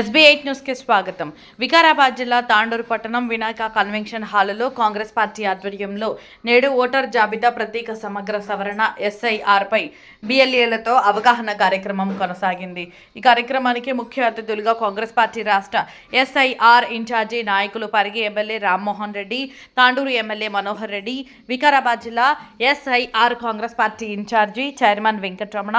SB8 news కి స్వాగతం. వికారాబాద్ జిల్లా తాండూరు పట్టణం వినాయక కన్వెన్షన్ హాలులో కాంగ్రెస్ పార్టీ ఆధ్వర్యంలో నేడు ఓటర్ జాబితా ప్రత్యేక సమగ్ర సవరణ SIR పై BLAలతో అవగాహన కార్యక్రమం కొనసాగింది. ఈ కార్యక్రమానికి ముఖ్య అతిథులుగా కాంగ్రెస్ పార్టీ రాష్ట్ర SIR ఇన్ఛార్జి నాయకులు పరిగి ఎమ్మెల్యే రామ్మోహన్ రెడ్డి, తాండూరు ఎమ్మెల్యే మనోహర్ రెడ్డి, వికారాబాద్ జిల్లా SIR Congress party incharge chairman Venkataramana,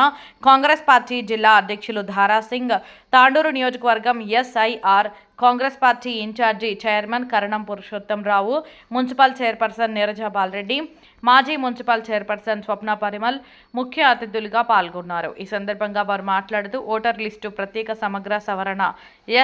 Congress party జిల్లా అధ్యక్షులు ధారాసింగ్, తాండూరు నియోజకవర్గం SIR Congress party incharge chairman Karanam Purushottam Rao, municipal chairperson Neeraja Balareddy, మాజీ మున్సిపల్ చైర్పర్సన్ స్వప్న పరిమల్ ముఖ్య అతిథులుగా పాల్గొన్నారు. ఈ సందర్భంగా వారు మాట్లాడుతూ ఓటర్ లిస్టు ప్రత్యేక సమగ్ర సవరణ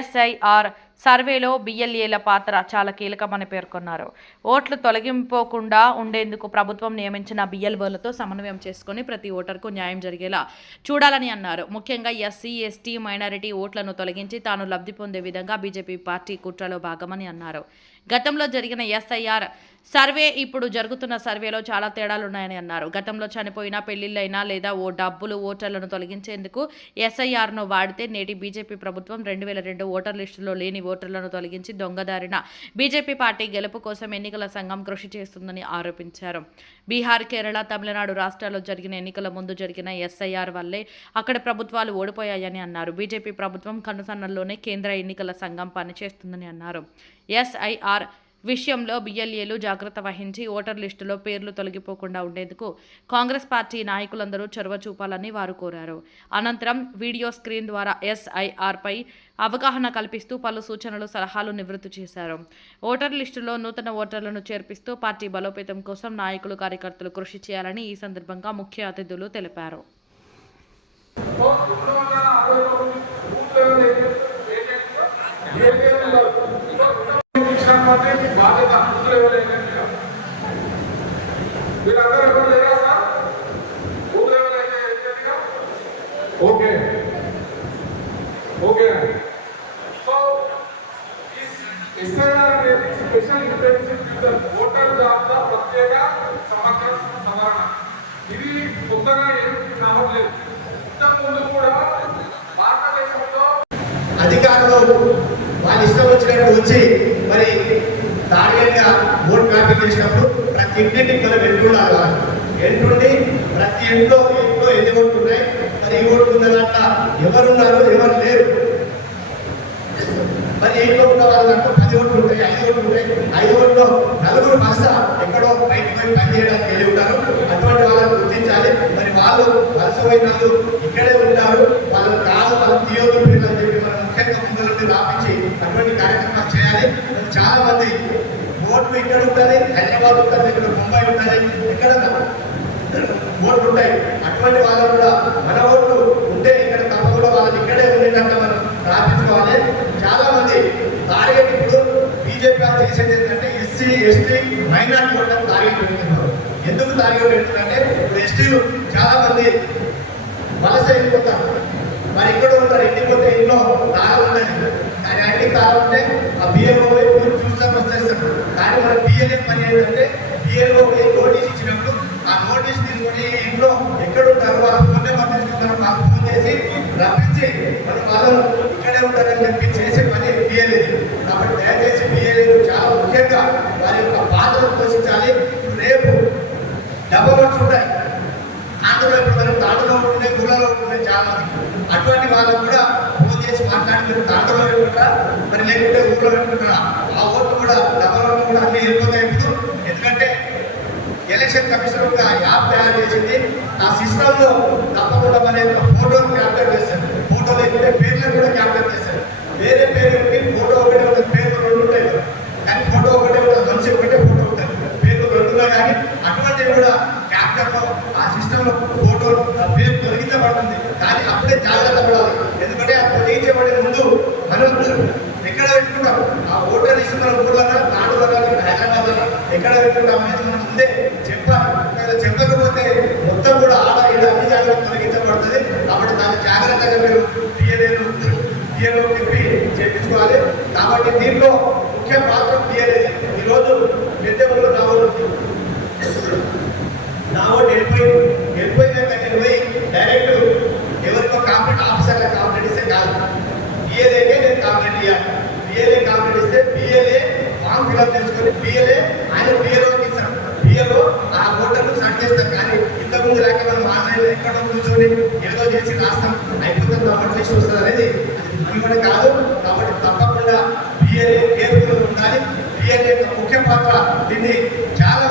SIR సర్వేలో BLAల పాత్ర చాలా కీలకమని పేర్కొన్నారు. ఓట్లు తొలగింపోకుండా ఉండేందుకు ప్రభుత్వం నియమించిన BLOలతో సమన్వయం చేసుకుని ప్రతి ఓటర్కు న్యాయం జరిగేలా చూడాలని అన్నారు. ముఖ్యంగా SC, ST, మైనారిటీ ఓట్లను తొలగించి తాను లబ్ధి పొందే విధంగా బీజేపీ పార్టీ కుట్రలో భాగమని అన్నారు. గతంలో జరిగిన SIR సర్వే ఇప్పుడు జరుగుతున్న సర్వేలో చాలా తేడాలున్నాయని అన్నారు. గతంలో చనిపోయిన, పెళ్లిళ్ళైనా లేదా డబ్బులు ఓటర్లను తొలగించేందుకు SIRను వాడితే నేటి బీజేపీ ప్రభుత్వం 2002 ఓటర్ లిస్టులో లేని ఓటర్లను తొలగించి దొంగదారిన బీజేపీ పార్టీ గెలుపు కోసం ఎన్నికల సంఘం కృషి చేస్తుందని ఆరోపించారు. బీహార్, కేరళ, తమిళనాడు రాష్ట్రాల్లో జరిగిన ఎన్నికల ముందు జరిగిన SIR వల్లే అక్కడ ప్రభుత్వాలు ఓడిపోయాయని అన్నారు. బీజేపీ ప్రభుత్వం కనుసన్నల్లోనే కేంద్ర ఎన్నికల సంఘం పనిచేస్తుందని అన్నారు. SIR విషయంలో BLAలు జాగ్రత్త వహించి ఓటర్ లిస్టులో పేర్లు తొలగిపోకుండా ఉండేందుకు కాంగ్రెస్ పార్టీ నాయకులందరూ చొరవ చూపాలని వారు కోరారు. అనంతరం వీడియో స్క్రీన్ ద్వారా SIR పై అవగాహన కల్పిస్తూ పలు సూచనలు, సలహాలు నివృత్తి చేశారు. ఓటర్ లిస్టులో నూతన ఓటర్లను చేర్పిస్తూ పార్టీ బలోపేతం కోసం నాయకులు, కార్యకర్తలు కృషి చేయాలని ఈ సందర్భంగా ముఖ్య అతిథులు తెలిపారు. ఓకే సో SIR అనేది స్పెషల్ ఇంటెన్సివ్ ఫ్యూచర్ ఓటర్ జాబితా ప్రత్యేక సమగ్ర సవరణ. ఇది కొత్తగా ఏం రావట్లేదు. ఇంతకుముందు కూడా భారతదేశంలో అధికారులు వాళ్ళు ఇష్టం వచ్చినట్టు వచ్చి మరి టార్గెట్గా ఓట్ మ్యాపింగ్ చేసినప్పుడు ప్రతి ఇంటికి మనం ఎంటుండాలి. ఎంటుండి ప్రతి ఇంట్లో ఎన్ని ఓట్లు ఉన్నాయి, మరి ఈ ఓట్లు ఉన్న దాంట్లో ఎవరున్నారు, ఎవరు లేరు. మరి ఇంట్లో ఉన్న వాళ్ళంతా 10 ఓట్లు ఉంటాయి, 5 ఓట్లు ఉంటాయి. 5 ఓట్లు నలుగురు బహుశా ఎక్కడో బయటకు పోయి పనిచేయడానికి వెళ్ళి ఉంటారు. అటువంటి వాళ్ళని గుర్తించాలి. మరి వాళ్ళు వలసపోయిన వాళ్ళు ఇక్కడే ఉంటారు, వాళ్ళని కాదు, వాళ్ళు తీయొద్దు పేర్లు అని చెప్పి మనం ముఖ్యంగా ముందు నుండి రాపించి అటువంటి కార్యక్రమాలు చేయాలి. చాలా మంది ఓట్లు ఇక్కడ ఉంటుంది, హైదరాబాద్ ఉంటుంది, ఇక్కడ ముంబై ఉంటుంది, ఎక్కడ ఓట్లు ఉంటాయి. అటువంటి వాళ్ళు కూడా మన ఓట్లు ఉంటే ఇక్కడ తప్పకుండా వాళ్ళని ఇక్కడే ఉండేటట్టు మనం రాపించుకోవాలి. చాలా మంది టార్గెట్ ఇప్పుడు బీజేపీ చేసేది ఏంటంటే SC, ST, మైనార్టీ ఓట్లను టార్గెట్ పెడుతున్నారు. ఎందుకు టార్గెట్ పెడుతున్నారంటే ఇప్పుడు STలు చాలా మంది వలస వెళ్ళిపోతారు. మరి ఇక్కడ ఉంటారు, ఇంటికి ఇంట్లో తాళం ఉన్నది, కానీ ఇంటికి తాళం ఉంటే ఆ BLO చూస్తాం వచ్చేస్తారు. కానీ మన BLA పని ఏంటంటే BLO నోటీస్ ఇచ్చినప్పుడు ఆ నోటీస్ తీసుకొని ఇంట్లో ఎక్కడ ఉంటారు వాళ్ళ ఫోన్ నెంబర్ తీసుకుంటారు, మాకు ఫోన్ చేసి రప్పించి మనం వాళ్ళు ఇక్కడే ఉంటారని చెప్పి చేసే పని BLA. కాబట్టి దయచేసి BLA చాలా ముఖ్యంగా వారి యొక్క పాత్రను పోషించాలి. రేపు డబల్ ఓట్స్ ఉంటాయి. ఆంధ్రలో ఇప్పుడు మనం తాండూరులో ఉంటున్నాయి, గుళ్ళలో ఉంటున్నాయి చాలా. అటువంటి వాళ్ళకు కూడా ఫోన్ చేసి మాట్లాడి మీరు తాండూరులో పెట్టుకుంటారా, మరి లేకుంటే ఊళ్ళో పెట్టుకుంటారా, ఆ ఓట్లు కూడా డబల్ ఓట్లు కూడా అన్నీ వెళ్ళిపోతాయి ఇప్పుడు. ఎందుకంటే ఎలక్షన్ కమిషన్ ఒక యాప్ తయారు చేసింది. ఆ సిస్టంలో తప్పకుండా మన యొక్క ఫోటోలు క్యాప్చర్ చేస్తారు. ఫోటో లేకుంటే పేర్లను కూడా క్యాప్చర్ చేస్తారు. వేరే పేరు ఫోటో ఒకటే ఉంటుంది, పేర్లు 2 ఉంటాయి కదా, కానీ ఫోటో ఒకటే ఉంటుంది, మనిషి ఒకటే ఫోటో ఉంటుంది, పేర్లు 2 కానీ అటువంటివి కూడా క్యాప్చర్లో ఆ సిస్టంలో ఫోటో పేరు తొలగించబడుతుంది. కానీ అప్పుడే జాగ్రత్త పడాలి. ఎందుకంటే ఆ తొలగించబడే ముందు మనం ఎక్కడ పెట్టుకుంటాం, ఆ ఓటర్ లిస్ట్ మన ఊళ్ళో, నాడులో, హైదరాబాద్లో ఎక్కడ పెట్టుకుంటాం అనేది మనం ముందే చెప్పాలి. చెప్పకపోతే మొత్తం కూడా ఆడ ఈడ అన్ని జాగ్రత్తలు తొలగించబడుతుంది. కాబట్టి దాన్ని జాగ్రత్తగా మీరు BLO చెప్పి చేయించుకోవాలి. కాబట్టి దీంట్లో ముఖ్య పాత్ర BLA. ఈరోజు పెద్ద ఊళ్ళో నా ఓటు వెళ్ళిపోయినా కానీ పోయి డైరెక్ట్ ఎవరికో కాంపిటెంట్ ఆఫీసర్గా కాంపిటెంట్ ఇస్తే కాదు. BLAకే నేను కూర్చొని ఏదో చేసి రాస్తాం అయిపోతుంది కాబట్టి లిస్ట్ వస్తుంది అనేది అది కూడా కాదు. కాబట్టి తప్పకుండా బిఎల్ఏ కేర్ఫుల్ ఉండాలి. బిఎల్ఏ ముఖ్య పాత్ర దీన్ని చాలా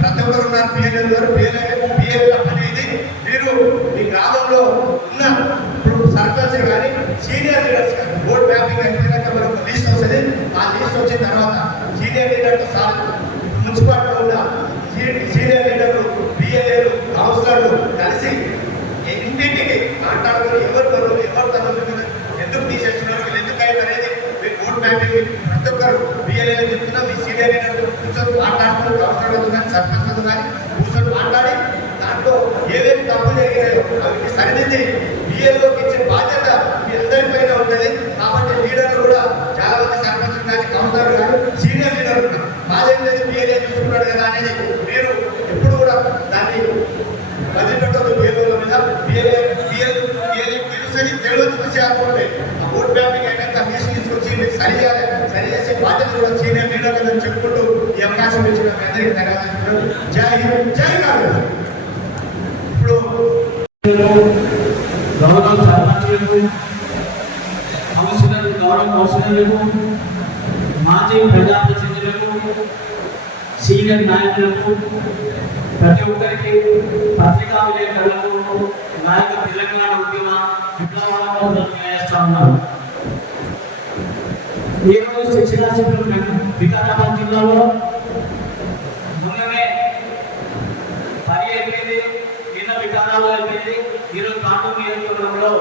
ప్రతి ఒక్కరు ఉన్నారు. బిఎల్ఏ అనేది మీరు మీ గ్రామంలో ఉన్న ఇప్పుడు సర్పంచ్ కానీ సీనియర్ లీడర్స్ కానీ బోర్డు మ్యాపింగ్ అయిపోయినాక మనకు లిస్ట్ వస్తుంది. ఆ లిస్ట్ వచ్చిన తర్వాత సీనియర్ లీడర్తో సార్ మున్సిపాలిటీలో ఉన్న సీనియర్ లీడర్లు బిఎల్ఏలు కౌన్సిలర్లు కలిసి ఇంటింటికి మాట్లాడుకొని ఎవరు తను ఎందుకు తీసేస్తున్నారు వీళ్ళు ఎందుకు అయ్యారు అనేది మీరు బోర్డు మ్యాపింగ్ ప్రతి ఒక్కరు బిఎల్ఏలు చెప్తున్నా మీ సీనియర్ లీడర్లు కూర్చొని మాట్లాడుతున్నారు. కౌన్సిలర్లతో కానీ సర్పంచ్లతో కానీ కూర్చొని మాట్లాడి దాంట్లో ఏవేమి తప్పులు జరిగినాయో అవి సరిదిద్ది బిఎల్ఓకి ఇచ్చే బాధ్యత మీ అందరిపైన ఉంటుంది. కాబట్టి లీడర్లు కూడా చాలా మంది సర్పంచులు కానీ కౌన్సిలర్లు కానీ సీనియర్ లీడర్లు ఉన్నారు. మాదేం లేదు బిఎల్ఏ చూసుకున్నాడు కదా అనేది మీరు ఎప్పుడు కూడా దాన్ని వదిలిపెట్టదు. బిఎల్ఓల మీద బిఎల్ఏ తెలుసని తెలియదు విషయాలు ఉంటాయి. ఆ బోర్డు మ్యాపింగ్ అయినాక కేసు తీసుకొచ్చి మీరు సరి చేసే బాధ్యత కూడా సీనియర్ లీడర్లను చెప్పుకుంటూ ఈ అవకాశం ఇచ్చిన మీ అందరికీ ధన్యవాదాలు. జై హింద్, జై కాంగ్రెస్. ఇప్పుడు గౌరవ సర్పంచులకు, కౌన్సిలర్లకు, మాజీ ప్రజాప్రతినిధులకు, సీనియర్ నాయకులకు, ప్రతి ఒక్కరికి, పత్రికా విలేకరులకు, నాయక తెలంగాణ ఉద్యమ విప్లవాలను తెలియజేస్తా ఉన్నారు. ఈరోజు శిక్షణ శిబిరం వికారాబాద్ జిల్లాలో మొన్ననే 10 అయిపోయింది, నిన్న వికారాబాద్ అయిపోయింది. ఈరోజు తాండూరు నియోజకవర్గంలో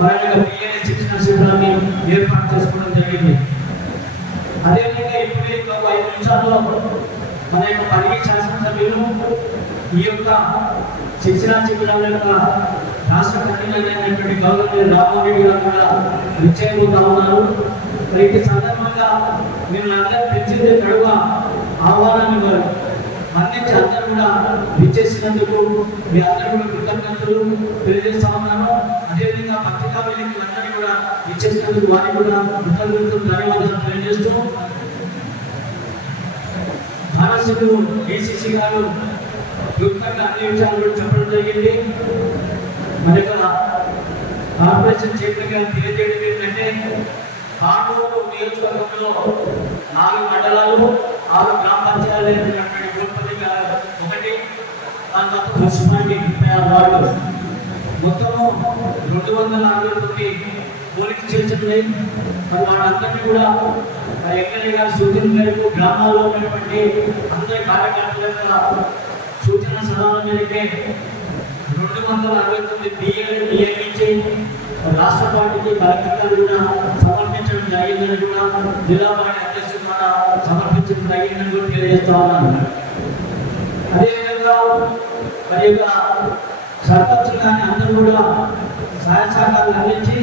మన బిఎల్ఏ శిక్షణ శిబిరాన్ని ఏర్పాటు చేసుకోవడం జరిగింది. అదేవిధంగా ఇప్పుడు ఇంకొక 5 నిమిషాల్లో మన యొక్క పరిగి శాసనసభ్యులు ఈ యొక్క శిక్షణ శిబిరాల యొక్క రాష్ట్ర కన్వీనర్ అయినటువంటి గౌరవ రామారెడ్డి గారు కూడా నిశ్చయపోతా ఉన్నారు. ఈ సందర్భంగా మిమ్మల్ని అందరూ పిలిచిందే నడువ ఆహ్వానాన్ని మన్నించి అందరూ కూడా విచ్చేసినందుకు మీ అందరూ కూడా కృతజ్ఞతలు తెలియజేస్తా ఉన్నాను. అదేవిధంగా పత్రికా విలేకరులందరినీ కూడా విచ్చేసినందుకు వారికి కూడా కృతజ్ఞతలు, ధన్యవాదాలు తెలియజేస్తూ ధారాసభ్యులు ఏసీసీ గారు క్లుప్తంగా అన్ని విషయాలు కూడా చెప్పడం జరిగింది. మన యొక్క కార్పొరేషన్ చైర్మన్ గారు తెలియజేయడం ఏంటంటే తాండూరు నియోజకవర్గంలో 4 మండలాలు, 6 గ్రామ పంచాయతీలు, గోపల్లి ఒకటి, మున్సిపాలిటీ 36 వార్డులు, మొత్తము 269 పోలింగ్ స్టేషన్లు ఉన్నాయి. మరి వాళ్ళందరినీ కూడా ఎమ్మెల్యే గారి సూచన మేరకు గ్రామాల్లో ఉన్నటువంటి అందరి కార్యకర్తల యొక్క సూచన సలహాల మేరకే 269 బిఎల్ఏ ఇచ్చి రాష్ట్ర పార్టీకి కలెక్టర్ కూడా సమర్పించడం జరిగిందని కూడా జిల్లా పార్టీ అధ్యక్షుడు కూడా సమర్పించడం జరిగిందని కూడా తెలియజేస్తా ఉన్నాను. అదేవిధంగా మరి యొక్క సర్పంచులు కానీ అందరూ కూడా సహాయ సహకారాలు అందించి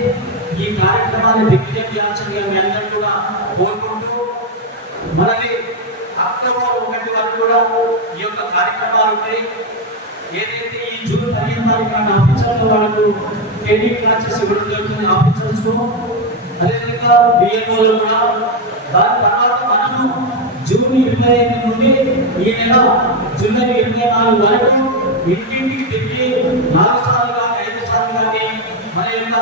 ఈ కార్యక్రమాన్ని దిగ్విజయం చేయాల్సిందిగా మీ అందరూ కూడా కోరుకుంటూ మనది అక్టోబర్ 1 వరకు కూడా ఈ యొక్క కార్యక్రమాలు ఉంటాయి. ఏదైతే ఈ జూన్ 15 తారీఖున ఆఫీసర్ల వాళ్ళకు ట్రైనింగ్ క్లాసెస్ ఇవ్వడం జరుగుతుంది ఆఫీసర్స్. అదేవిధంగా బిఎల్ఓలు కూడా దాని తర్వాత మనము జూన్ 25 నుండి ఈ నెల జూలై 24 వరకు ఇంటింటికి తిరిగి 4 సార్లు కానీ 5 సార్లు కానీ మన యొక్క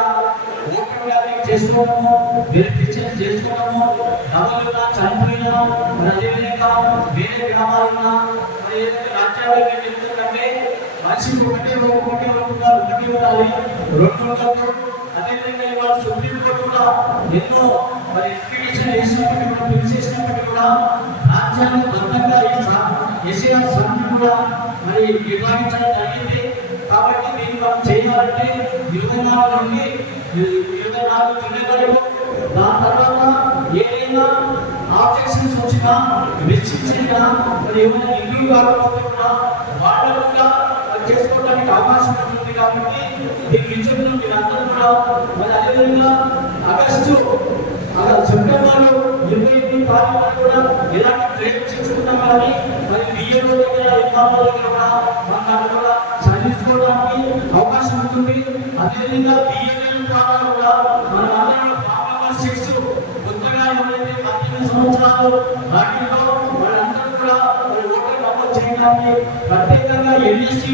ఓటర్ మ్యాపింగ్ చేసుకోవడము, వెరిఫికేషన్ చేసుకోవడము, ఎవరున్నా చనిపోయినా మరి అదేవిధంగా వేరే గ్రామాలున్నా మరి ఏదైతే రాజ్యాలు ఎందుకంటే మనిషికి ఒకటి ఉండాలి, 2 ఉండదు. అదేవిధంగా ఇవాళ సుప్రీంకోర్టు కూడా ఎన్నో మరి ఎక్స్పిటిషన్ చేసినప్పటికీ కూడా ఫిక్స్ చేసినప్పటికీ కూడా రాజ్యాంగబద్ధంగా ఎస్ఏఆర్ సభ్యులు కూడా మరి నిర్వహించడం జరిగింది. కాబట్టి దీన్ని మనం చేయాలంటే 24 నుండి 24 జూలై వరకు, దాని తర్వాత ఏదైనా ఆబ్జెక్షన్స్ వచ్చినా రిస్ట్రిక్షన్గా మరి ఏమైనా ఇల్లు కాకపోతే కూడా వాళ్ళకు కూడా చేసుకోవడానికి అవకాశం ఉంటుంది. కాబట్టి దీని విషయంలో మీరందరూ కూడా మరి అదేవిధంగా సెప్టెంబర్లో 28 తారీఖున కూడా ఎలాంటి ట్రైన్ చేసుకుంటాం కానీ మరి బియ్యంలో దగ్గర ఎగ్జామ్ల దగ్గర కూడా మనకు కూడా చదివించుకోవడానికి అవకాశం ఉంటుంది. అదేవిధంగా బియ్యం ద్వారా కూడా మన అందరూ ఫార్మర్ 6 కొత్తగా ఎవరైతే 18 సంవత్సరాలు దాటిలో వాళ్ళందరూ కూడా ఓటర్ నమోదు చేయడానికి కానీ ప్రత్యేకంగా ఎన్ఎస్సీ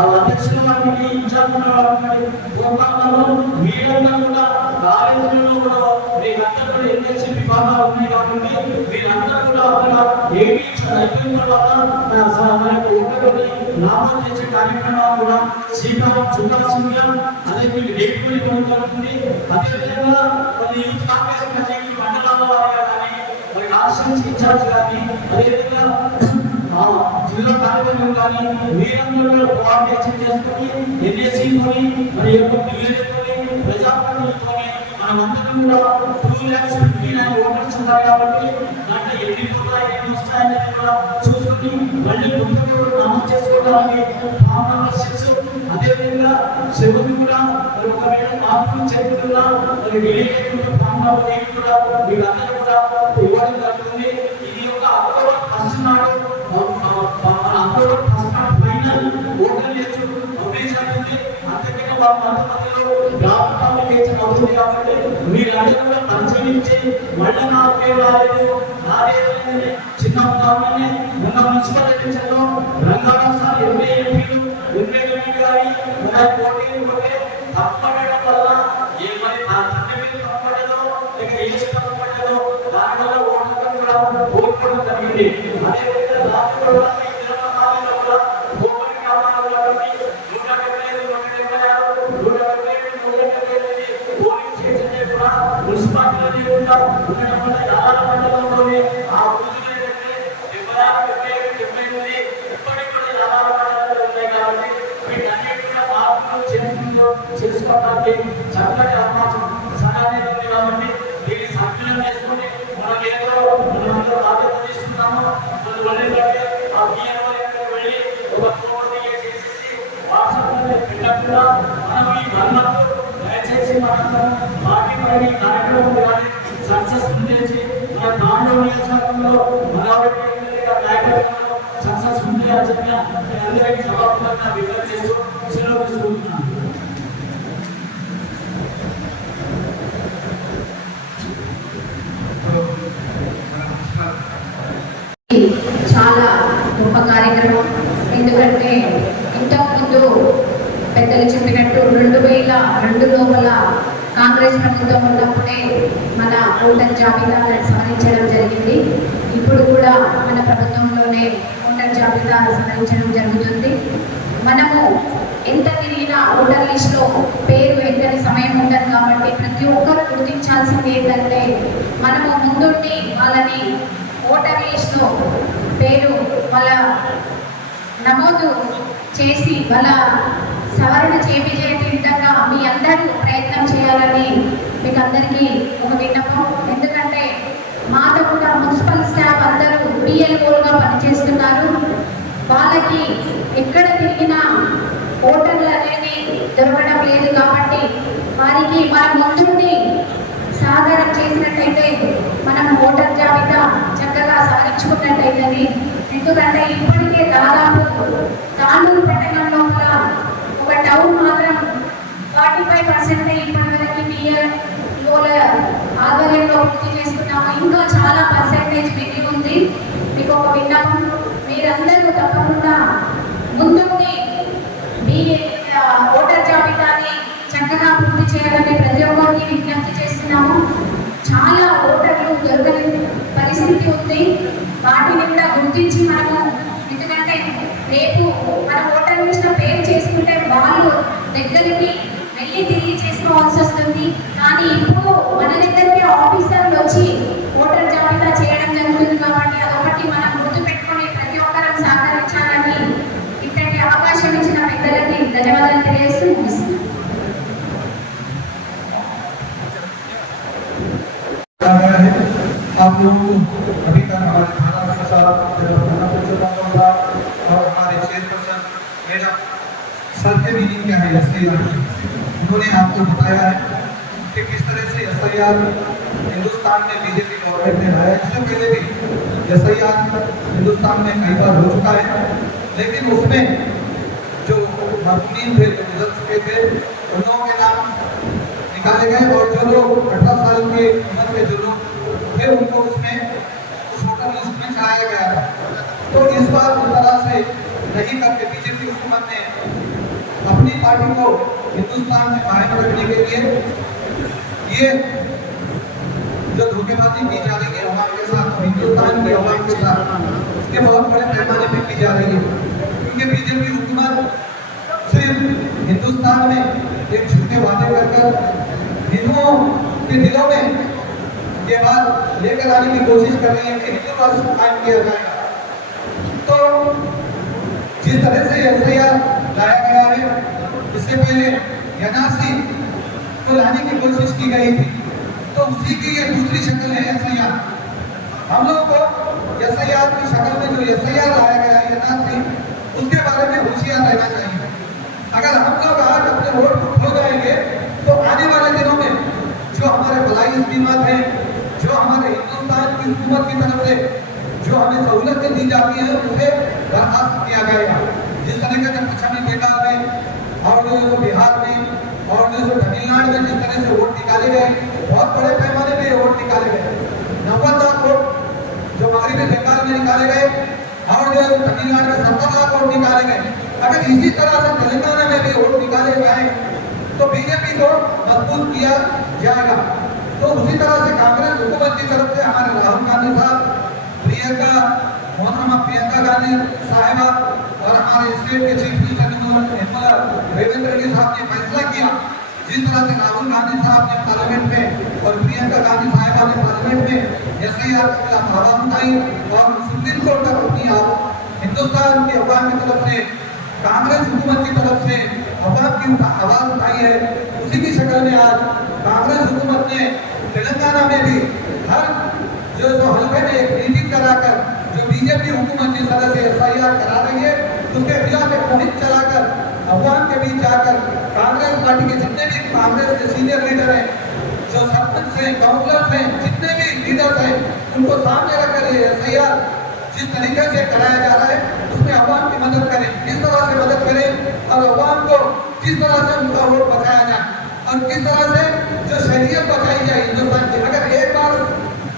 అధ్యక్షుల వారికి ఇన్ఛార్జ్ ప్రోగ్రాంలలో మీరందరూ కూడా కాలేజీలో కూడా మీరందరూ కూడా ఎన్ఎస్సీ విభాగాలు ఉన్నాయి కాబట్టి మీరందరూ కూడా అక్కడ అయిపోయిన తర్వాత మనకు ఒకటి నామం చేసే కార్యక్రమాలు కూడా శ్రీకారం చుట్టాల్సిందిగా అదే మీకు రేపు ఉంటుంది. అదేవిధంగా కొన్ని యూత్ కాంగ్రెస్ ప్రజలు మండలాల వారిగా కానీ మరి కాన్స్టిట్యూన్సీ ఇన్ఛార్జ్ కానీ అదేవిధంగా జిల్లా కార్యక్రమం కానీ మీరందరూ కోఆర్డినేషన్ చేసుకుని ఎన్ఎస్సీతోని మరి యొక్క పిల్లలతోని ప్రజాప్రతినిధులతోని మనమందరం కూడా 2,59 ఓటర్స్ ఉన్నారు కాబట్టి దాంట్లో ఎన్ని పోతాయి ఎన్ని వస్తాయనేది కూడా చూసుకుని మళ్ళీ కొత్తగా నమోదు చేసుకోవడానికి ఫామ్ నెంబర్ 6 అదేవిధంగా 7 కూడా ఒకవేళ మార్పులు చెప్తున్నా మరి విలేకరులు ఫామ్ నెంబర్ 8 కూడా వీళ్ళందరూ కూడా ఇవ్వడం జరుగుతుంది. ఇది ఒక అక్టోబర్ 1 నాడు అక్టోబర్ 1 నాడు ఫైనల్ ఓటర్ లిస్ట్ పబ్లిష్ అవుతుంది. అంతకన్నా మధ్యలో డ్రాఫ్ట్ పబ్లికేషన్ అవుతుంది కాబట్టి మీరందరూ కూడా పరిశీలించి మళ్ళీ నాకు రాలేదు చిన్న ఉదాహరణనే మొన్న మున్సిపల్ ఎలక్షన్లో రంగారావు సార్ ఎంపీలు గారి పోటీ తప్పడం వల్ల ఏమని తప్పడదో లేక ఏసి తప్పడదో దానివల్ల ఓటర్లు కూడా ఓడిపోవడం జరిగింది. అదేవిధంగా రాష్ట్రంలో కూడా మున్సిపాలిటీ ఉండడం వల్ల యాదాల మండలంలోనే ఆ ఇప్పటికి కూడా యాదాల మండలాలు ఉన్నాయి కాబట్టి వీటన్నిటిగా మార్పులు చేసుకోవడానికి చక్కటి అవకాశం సహాయం ఉంది కాబట్టి దీన్ని సద్వినియోగం చేసుకుని మనం ఏదో మనమందరూ బాధ్యత తీసుకున్నాము. అందువల్ల ఆ బియ్యంలో వెళ్ళి ఒక ఫోటో చేసేసి వాట్సాప్లో పెట్టకుండా మనం ఈ గవర్నమెంట్ దయచేసి మనందరం పార్టీ పని కార్యక్రమం కానీ సక్సెస్ఫుల్ చేసి మన దాంట్లో నియోజకవర్గంలో మనవాడి నాయకత్వంలో సక్సెస్ఫుల్ చేయాల్సిన అందరికీ సభాపంగా విజ్ఞప్తి చేస్తూ సెలవు తీసుకుంటున్నాను. చాలా గొప్ప కార్యక్రమం. ఎందుకంటే ఇంతకుముందు పెద్దలు చెప్పినట్టు 2002 లోపల కాంగ్రెస్ ప్రభుత్వం ఉన్నప్పుడే మన ఓటర్ జాబితాను సవరించడం జరిగింది. ఇప్పుడు కూడా మన ప్రభుత్వంలోనే ఓటర్ జాబితా సవరించడం జరుగుతుంది. మనము ఎంత తిరిగినా ఓటర్ లిస్టులో పేరు వెంటనే సమయం ఉండదు కాబట్టి ప్రతి ఒక్కరు గుర్తించాల్సింది ఏంటంటే మనము ముందుండి వాళ్ళని ఓటర్ లిస్టులో పేరు వాళ్ళ నమోదు చేసి వాళ్ళ సవరణ చేపించే విధంగా మీ అందరూ ప్రయత్నం చేయాలని మీకు అందరికీ ఒక విన్నపం. ఎందుకంటే మాతో కూడా మున్సిపల్ స్టాఫ్ అందరూ బిఎల్ఓలుగా పనిచేస్తున్నారు. వాళ్ళకి ఎక్కడ తిరిగినా ఓటర్లు అనేది దొరకడం లేదు కాబట్టి వారికి మనం ముందుండి సాధారణ చేసినట్టయితే మనం ఓటర్ జాబితా చక్కగా సవరించుకున్నట్టయితే. ఎందుకంటే ఇప్పటికే దాదాపు తాండూరు పట్టణంలో ఒక టౌన్ మాత్రం 45% ఇప్పటి వరకు బిఎల్ఓల ఆధ్వర్యంలో పూర్తి చేసుకున్నాము. ఇంకా చాలా పర్సెంటేజ్ మిగిలి ఉంది. మీకు ఒక విన్నపం, మీరందరూ తప్పకుండా ముందుండి ఓటర్ జాబితాని చక్కగా పూర్తి చేయాలని ప్రతి ఒక్కరికి విజ్ఞప్తి చేస్తున్నాము. చాలా ఓటర్లు దొరకని పరిస్థితి ఉంది. వాటిని కూడా గుర్తించి మనము, ఎందుకంటే రేపు మన ఓటర్ లిస్ట్లో పేరు చేసుకుంటే వాళ్ళు దగ్గరికి వెళ్ళి తిరిగి చేసుకోవాల్సి వస్తుంది. కానీ ఇప్పుడు మన దగ్గరికి ఆఫీసర్లు వచ్చి ఓటర్ జాబితా చేయడం జరుగుతుంది కాబట్టి అదొకటి మనం గుర్తు పెట్టుకొని ప్రతి ఒక్కరం సహకరించాలని ఇక్కడికి అవకాశం ఇచ్చిన పెద్దలకి ధన్యవాదాలు తెలియజేస్తూ ముగిస్తున్నాను. आप लोगों को अभी तक हमारे थाना साहब और हमारे चेयरपर्सन मैडम सर के मीटिंग क्या है एसआईआर, उन्होंने आपको बताया है कि किस तरह से एसआईआर हिंदुस्तान में बीजेपी गवर्नमेंट ने लाया। इससे पहले भी एसआईआर हिंदुस्तान में कई बार हो चुका है, लेकिन उसमें जो मरहूमीन थे, जो गुजर चुके थे, उन लोगों के नाम निकाले गए और जो लोग 18 साल के उम्र के जो लोग थे उनको उसमें उस वोटर लिस्ट में चढ़ाया गया था। तो इस बार नहीं करके बीजेपी हुकूमत ने अपनी पार्टी को हिंदुस्तान में कायम रखने के लिए ये जो धोखेबाजी की जा रही है अवाम के साथ, हिंदुस्तान की अवाम के साथ, ये बहुत बड़े पैमाने पे की जा रही है। क्योंकि बीजेपी हुकूमत सिर्फ हिंदुस्तान में एक झूठे वादे कर हिंदुओं के दिलों में ये बात लेकर आने की कोशिश कर रही है कि हिंदू राष्ट्र कायम किया जाएगा। तो जिस तरह से एफआईआर लाया गया है, इससे पहले एनआरसी को लाने की कोशिश की गई थी, तो उसी की ये दूसरी शक्ल है एफआईआर। हम लोगों को एफआईआर की शक्ल में जो एफआईआर लाया गया है एनआरसी, उसके बारे में होशियार रहना चाहिए। अगर हम लोग आज अपने वोट को खो जाएंगे तो आने वाले दिनों में जो हमारे भलाई स्कीमात हैं, जो हमारे हिंदुस्तान की हुकूमत की तरफ से जो हमें सहूलतें दी जाती हैं, उसे बर्खास्त किया जाएगा। जिस तरीके से पश्चिमी बंगाल में और जो बिहार में और जो तमिलनाडु में जिस तरह से वोट निकाले गए, बहुत बड़े पैमाने पे वोट निकाले गए। 90 लाख वोट जो मगरबी बंगाल में निकाले गए और जो तमिलनाडु में 70 लाख वोट निकाले गए। अगर इसी तरह से तेलंगाना में भी वोट निकाले जाए तो बीजेपी को मजबूत किया जाएगा। तो उसी तरह से कांग्रेस हुकूमत की तरफ से हमारे राहुल गांधी साहब, मोहतरमा प्रियंका गांधी साहिबा और हमारे स्टेट के चीफ मिनिस्टर रेवंत रेड्डी साहब ने फैसला किया, जिस तरह से राहुल गांधी साहब ने पार्लियामेंट में और प्रियंका गांधी साहिबा ने पार्लियामेंट में एफआईआर के खिलाफ आवाज उठाई और सुप्रीम कोर्ट तक अपनी हिंदुस्तान की अवाम की तरफ से, कांग्रेस हुकूमत की तरफ से अवाम की आवाज उठाई है। उसी की शक्ल में आज कांग्रेस हुकूमत ने तेलंगाना में भी हर जो हल्के में एक मीटिंग कराकर जो बीजेपी हुकूमत जिस तरह से एफआईआर करा रही है, उसके खिलाफ एक मुहिम चलाकर अवाम के बीच जाकर कांग्रेस पार्टी के जितने भी कांग्रेस के सीनियर लीडर हैं, जो सरपंच हैं, काउंसलर्स हैं, जितने भी लीडर्स हैं, उनको सामने रखकर ये एफआईआर जिस तरीके से कराया जा रहा है, उसमें अवाम की मदद करें, किस तरह से मदद करें और अवाम को किस तरह से उनका वोट बचाया जाए और किस तरह से जो शरीयत बचाई जाए हिंदुस्तान की। अगर एक बार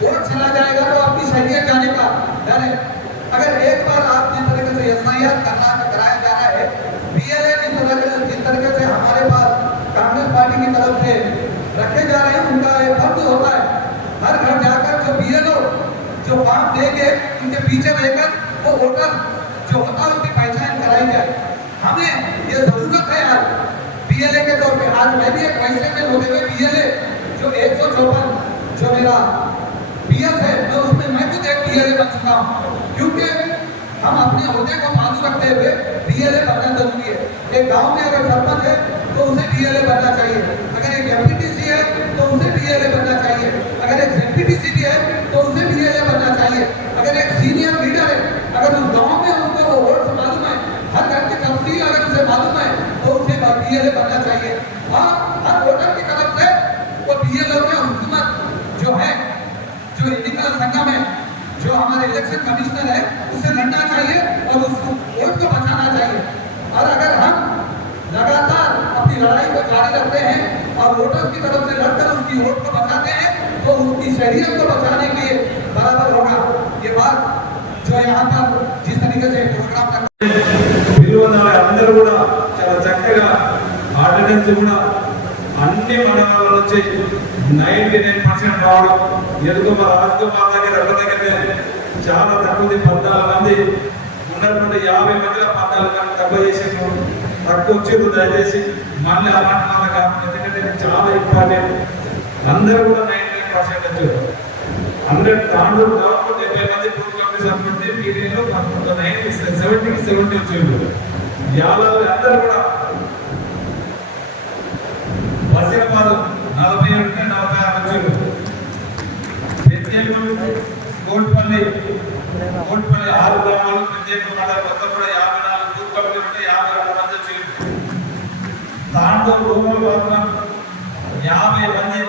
वोट चला जाएगा तो आपकी शरीयत जाने का डर है। अगर एक बार आप जिस तरीके से एफआईआर कराया जा रहा है, बीएलए जिस तरीके से हमारे पास कांग्रेस पार्टी की तरफ से रखे जा रहे हैं, उनका एक फर्ज होता है हर घर जाकर जो बीएलओ जो फॉर्म देके उनके पीछे रहकर वो वोटर जो होता है उसकी पहचान कराई जाए। हमें ये जरूरत है आज बीएलए के तौर पे। आज मैं भी एक फैसले में होते हुए बीएलए जो 154 जो मेरा पीएस है, तो उसमें मैं खुद एक बीएलए बन चुका हूँ, क्योंकि हम अपने होते को मालूम रखते हुए बीएलए बनना जरूरी है। एक गांव में अगर सरपंच है तो उसे बीएलए बनना चाहिए, अगर एक एमपीटीसी है तो उसे बीएलए बनना चाहिए, अगर एक जेपीटीसी भी है तो उसे बीएलए बनना चाहिए, अगर एक सीनियर लीडर है, अगर उस गांव में उसको वो वोट से मालूम है, हर घर की तफसील अगर उसे मालूम है तो उसे बीएलए बनना चाहिए। और हर वोटर की तरफ से वो बीएलए में हुकूमत जो है, जो एथिकल संगम है, जो हमारे इलेक्शन कमिश्नर है, उससे लड़ना चाहिए और उस वोट को बचाना चाहिए। और अगर हम लगातार अपनी लड़ाई को जारी रखते हैं और वोटर्स की तरफ से लड़कर उसकी वोट को बचाते हैं, तो उसकी शरीयत को बचाने के लिए बराबर होगा। ये बात जो यहाँ पर जिस तरीके से प्रोग्राम అందరూ కూడా చాలా చక్కగా ఆర్డినెన్స్ కూడా అన్ని మండలాల నుంచి 99% రావడం, ఎందుకు మా రాజకుమార్ దగ్గర చాలా తక్కువ 14 మంది ఉన్నటువంటి 50 మందిలో 14 మంది తక్కువ చేసారు, తక్కువ వచ్చేది దయచేసి మళ్ళీ ఆ మాట కాకుండా, ఎందుకంటే చాలా ఇంపార్టెంట్. అందరూ కూడా 99% వచ్చారు. 100 దాంట్లో దాదాపు 70 మంది బూత్ కమిటీ సభ్యులు మీటింగ్లో 70 వచ్చారు. యాభై అందరూ కూడా వసీరాబాద్ 47-46 వచ్చారు. కోట్పల్లి 6 గ్రామాలు, ప్రత్యేక మండలం మొత్తం కూడా 54 బూత్ కమిటీ ఉంటే 52 మంది వచ్చారు. దాంట్లో రూరల్ మాత్రం 50 మంది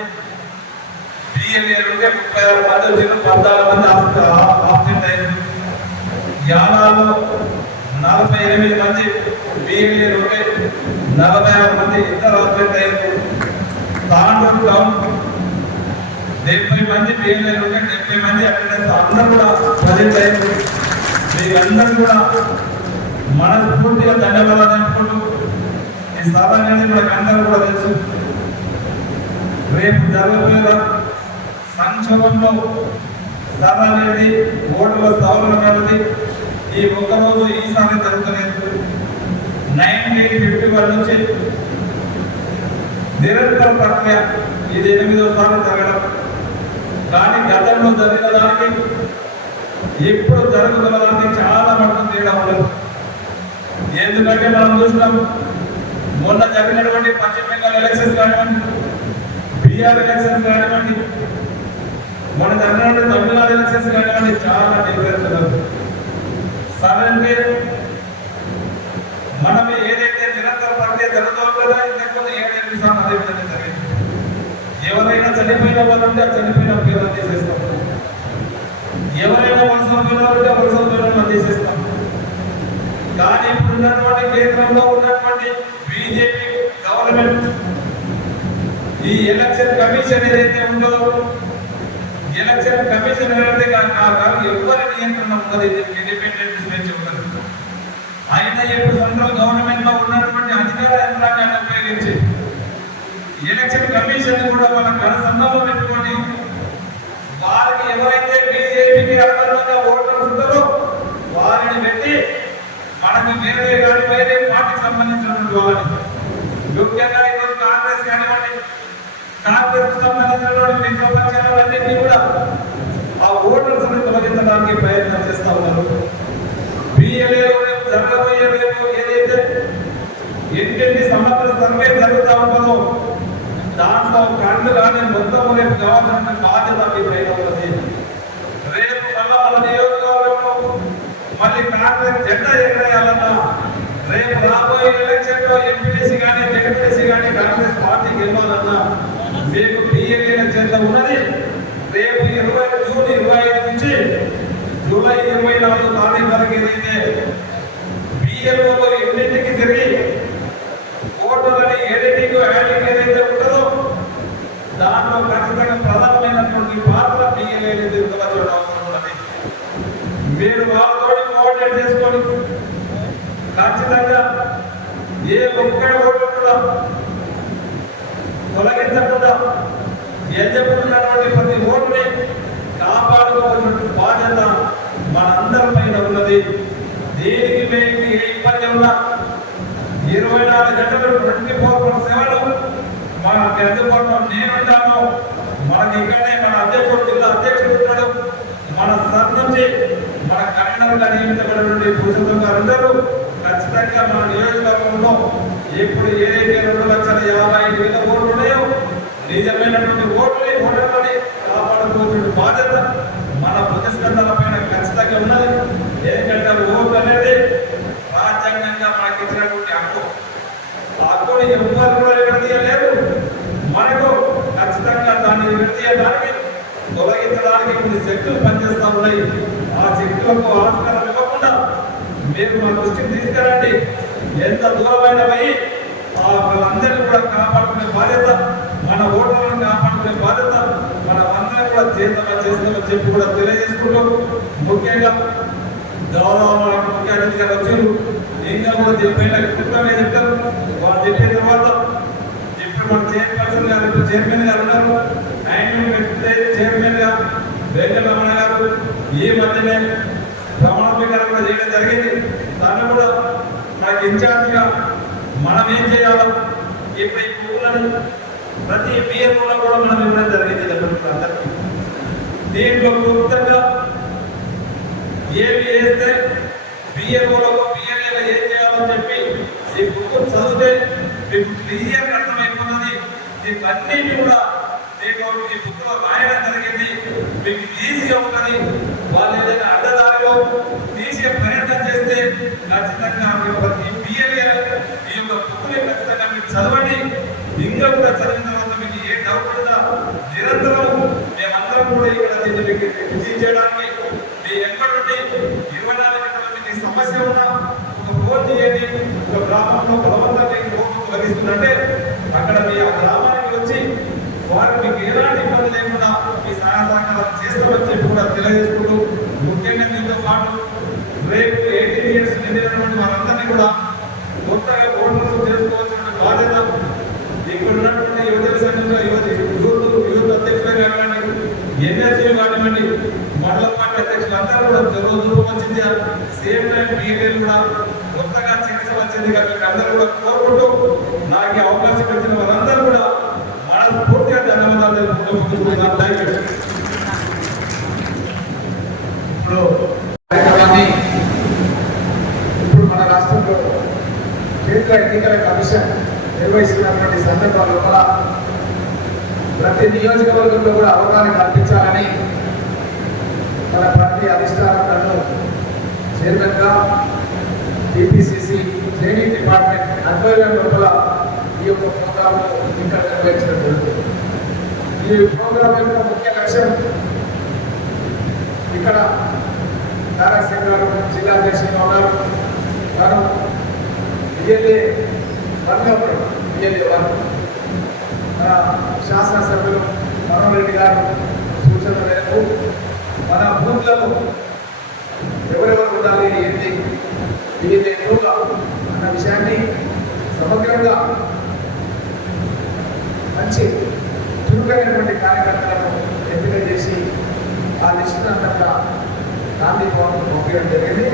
బిఎల్ఏ ఉంటే 36 మంది వచ్చారు, 14 మంది ఆబ్సెంట్ అయ్యారు. యానాలో 48 మంది బిఎల్ఏ ఉంటే 46 మంది ఇద్దరు ఆబ్సెంట్ అయ్యారు. తాండూరు టౌన్ 70 మంది బిఎల్ఏ ఉంటే 70 మంది అటెండెన్స్ అందరూ కూడా ప్రజెంట్ అయ్యారు. మీరందరూ కూడా మనస్ఫూర్తిగా ధన్యవాదాలు అనుకుంటూ ఈ సభ అనేది మనకు అందరూ కూడా తెలుసు. రేపు జరగబోయే సంక్షోభంలో సభ అనేది ఓటుల సవరణ అనేది ఈ ఒక్కరోజు ఈసారి జరుగుతలేదు. 1951 నుంచి నిరంతర ప్రక్రియ ఇది 8వ సార్లు జరగడం. కానీ గతంలో జరిగిన దానికి ఇప్పుడు జరుగుతున్న దానికి చాలా మటుకు తేడా ఉండదు. ఎందుకంటే మనం చూసినాం, మొన్న జరిగినటువంటి పశ్చిమ బెంగాల్ ఎలక్షన్స్ కానివ్వండి, బీహార్ ఎలక్షన్స్ కానివ్వండి, మన జరిగినటువంటి తమిళనాడు ఎలక్షన్స్ కానివ్వండి, చాలా డిఫరెన్స్ ఉండదు. సరే, మనం ఏదైతే నిరంతర ప్రక్రియ జరుగుతుందో కదా, ఇంతకుముందు 7-8 సార్లు అదే విధంగా జరిగింది. ఎవరైనా చనిపోయిన వాళ్ళు ఉంటే ఆ చనిపోయిన పేరు తీసేస్తాం, ఎవరైనా వలస పోయిన ఉంటే వలస పోయిన తీసేస్తాం. కానీ ఇప్పుడు ఉన్నటువంటి కేంద్రంలో ఉన్నటువంటి బీజేపీ గవర్నమెంట్ ఈ ఎలక్షన్ కమిషన్ ఏదైతే ఉందో, ఎలక్షన్ కమిషన్ ఏదైతే ఎవరి నియంత్రణ ఉన్నది, ఇండిపెండెంట్ స్వేచ్ఛ ఉన్నది. అయినా ఇప్పుడు సెంట్రల్ గవర్నమెంట్ లో ఉన్నటువంటి అధికార యంత్రాంగాన్ని ఉపయోగించి ఎలక్షన్ కమిషన్ కూడా వాళ్ళ కనసంలో పెట్టుకొని వారికి ఎవరైతే బీజేపీకి అనుకూలంగా ఓటర్స్ ఉంటారో వారిని పెట్టి మనకు వేరే కానీ వేరే పార్టీకి సంబంధించినటువంటి వాళ్ళని, ముఖ్యంగా ఈరోజు కాంగ్రెస్ కానివ్వండి, కాంగ్రెస్ సంబంధించినటువంటి మిత్రపక్షాలన్నింటినీ కూడా ఆ ఓటర్స్ ని తొలగించడానికి ప్రయత్నం చేస్తా ఉన్నారు. బిఎల్ఏలో జరగబోయే రేపు ఏదైతే ఇంటింటి సమగ్ర సర్వే జరుగుతూ ఉంటుందో దాంట్లో కళ్ళు కానీ మొత్తం రేపు కావాల్సిన బాధ్యత మీ పైన ఉన్నది. రేపు మళ్ళా మన నియోజకవర్గంలో మళ్ళీ కాంగ్రెస్ జెండా ఎగరేయాలన్నా, రేపు రాబోయే ఎలక్షన్ లో ఎంపీటీసీ కానీ జెడ్పీటీసీ కానీ కాంగ్రెస్ పార్టీ గెలవాలన్నా మీకు బిఎల్ఏల చేత ఉన్నది. రేపు జూన్ 25 నుంచి జూలై 24 తారీఖు వరకు ఏదైతే బిఎల్ఓలో ఎన్నింటికి తిరిగి ఓటర్లని ఎడిటింగ్ యాడింగ్ ఏదైతే ఉంటుందో దాంట్లో ఖచ్చితంగా ప్రధానమైనటువంటి పాత్ర బిఎల్ఏ నిర్వహించడం అవసరం ఉన్నది. మీరు వాళ్ళతో కోఆర్డినేట్ చేసుకొని ఖచ్చితంగా ఏ ఒక్క ఓటర్ కూడా తొలగించకుండా ఎదుర్కొన్నటువంటి ప్రతి ఓటుని కాపాడుకోవాల్సిన బాధ్యత మనందరి పైన ఉన్నది. దీనికి మీకు ఏ ఇబ్బంది ఉన్నా 24 గంటలు 24/7 మనకి అందుబాటులో నేనుంటాను. మనకి ఇక్కడనే మన అధ్యక్షుడు, జిల్లా అధ్యక్షుడు ఉంటాడు. మన సర్ నుంచి మన కన్వీనర్గా నియమించబడినటువంటి భూషణ్ గారు ఉంటారు. ఖచ్చితంగా మన నియోజకవర్గంలో ఇప్పుడు ఏదైతే 2,50,000 ఓట్లు ఉన్నాయో నిజమైనటువంటి ఓట్లని ఓటర్లని కాపాడుకోవాల్సిన బాధ్యత మన ప్రతిస్పందన పైన ఖచ్చితంగా ఉన్నది. ఎందుకంటే ఓట్లు అనేది రాజ్యాంగంగా మనకి ఇచ్చినటువంటి హక్కు. ఆ హక్కుని ఎవ్వరు కూడా విడదీయలేదు. మనకు ఖచ్చితంగా దాన్ని విడదీయడానికి తొలగించడానికి కొన్ని శక్తులు పనిచేస్తూ ఉన్నాయి. ఆ శక్తులకు ఆస్కారం ఇవ్వకుండా మీరు మన దృష్టిని తీసుకురండి. ఎంత దూరమైన పోయి వాళ్ళందరినీ కూడా కాపాడుకునే బాధ్యత, మన ఓటర్లను కాపాడుకునే బాధ్యత మనమందరం కూడా చేస్తామని చెప్పి కూడా తెలియజేసుకుంటూ, ముఖ్యంగా గౌరవ ముఖ్య అతిథి గారు వచ్చారు. ఇంకా కూడా చెప్పిన కుటుంబమే చెప్తారు. వాళ్ళు చెప్పిన తర్వాత ఇప్పుడు మన చైర్పర్సన్ గారు, చైర్మన్ గారు ఉన్నారు. ఆయన చైర్మన్ గా వెంకటరమణ గారు ఈ మధ్యనే ప్రమాణ స్వీకారం కూడా చేయడం జరిగింది. దాన్ని కూడా మనకి ఇన్ఛార్జిగా మనం ఏం చేయాలో ఇప్పుడు ఈ పువ్వులను ప్రతి బియ్యంలో కూడా మనం ఇవ్వడం జరిగింది. అందరికీ దీంట్లో క్లుప్తంగా ఏమి వేస్తే బియ్యంలో బియ్యంలో ఏం చేయాలని చెప్పి ఈ బుక్ చదివితే మీకు క్లియర్ అర్థమైపోతుంది. దీన్ని కూడా మీకు ఈ బుక్ లో రాయడం జరిగింది. మీకు ఈజీగా ఉంటుంది. వాళ్ళు ఏదైనా అడ్డదారిలో తీసే ప్రయత్నం చేస్తే ఖచ్చితంగా ప్రతి బియ్యం ఈ యొక్క బుక్ని ఖచ్చితంగా మీరు చదవండి. ఇంకా కూడా చదివిన తర్వాత మీకు ఏ డౌట్ ఉందా నిరంతరం మేమందరం కూడా ఇక్కడ దీన్ని మీకు విజయం చేయడానికి మీ ఎక్కడుండి 24 గంటల మీకు సమస్య ఉన్నా ఒక ఫోన్ చేయండి. ఒక గ్రామంలో బలవంతంగా ఓటు లభిస్తుందంటే అక్కడ మీ ఆ గ్రామానికి వచ్చి వారు మీకు ఎలాంటి ఇబ్బంది లేకుండా మీ సహాయ సహకారాలు చేస్తామని చెప్పి కూడా తెలియజేసుకుంటూ, ముఖ్యంగా దీంతో పాటు రేపు 18 ఇయర్స్ నిండినటువంటి వారందరినీ కూడా కొత్తగా ఓటర్స్ చేసుకోవాల్సిన బాధ్యత ఇక్కడ ఉన్నటువంటి యువజన సంఘంలో యూత్ అధ్యక్షులు కానివ్వండి, ఎన్ఎస్సీలు కానివ్వండి, మండల పార్టీ అధ్యక్షులు అందరూ కూడా చొరవ చూపవచ్చింది. సేమ్ టైం మీడియాలు కూడా కొత్తగా చికిత్స వచ్చింది కాబట్టి అందరూ కూడా కోరుకుంటూ నాకు అవకాశం ఇచ్చిన వారందరూ కూడా మనస్ఫూర్తిగా ధన్యవాదాలు తెలుపుకుంటున్నాను. Thank you. ఇప్పుడు మన రాష్ట్రంలో కేంద్ర ఎన్నికల కమిషన్ నిర్వహిస్తున్నటువంటి సందర్భాల లోపల ప్రతి నియోజకవర్గంలో కూడా అవగాహన కల్పించాలని మన పార్టీ అధిష్టానాలను చైర్మన్గా టీపీసీసీ ట్రైనింగ్ డిపార్ట్మెంట్ ఆధ్వర్యం లోపల ఈ యొక్క ప్రోగ్రాం ఇక్కడ నిర్వహించడం జరుగుతుంది. ఈ ప్రోగ్రాం యొక్క ముఖ్య లక్ష్యం ఇక్కడ నారాయణ గారు జిల్లా అధ్యక్షులుగా ఉన్నారు. వారు బిఎల్ఏ 1 మన శాసనసభ్యులు మనోహర్ రెడ్డి గారు సూచన మేరకు మన బూత్లలో ఎవరెవరు ఉండాలి, ఏంటి బిఎల్ఏ 2 అన్న విషయాన్ని సమగ్రంగా మంచి చురుకైనటువంటి కార్యకర్తలను ఎంపిక చేసి ఆ లిస్టును అంతా గాంధీ భవన్ పంపించడం జరిగింది.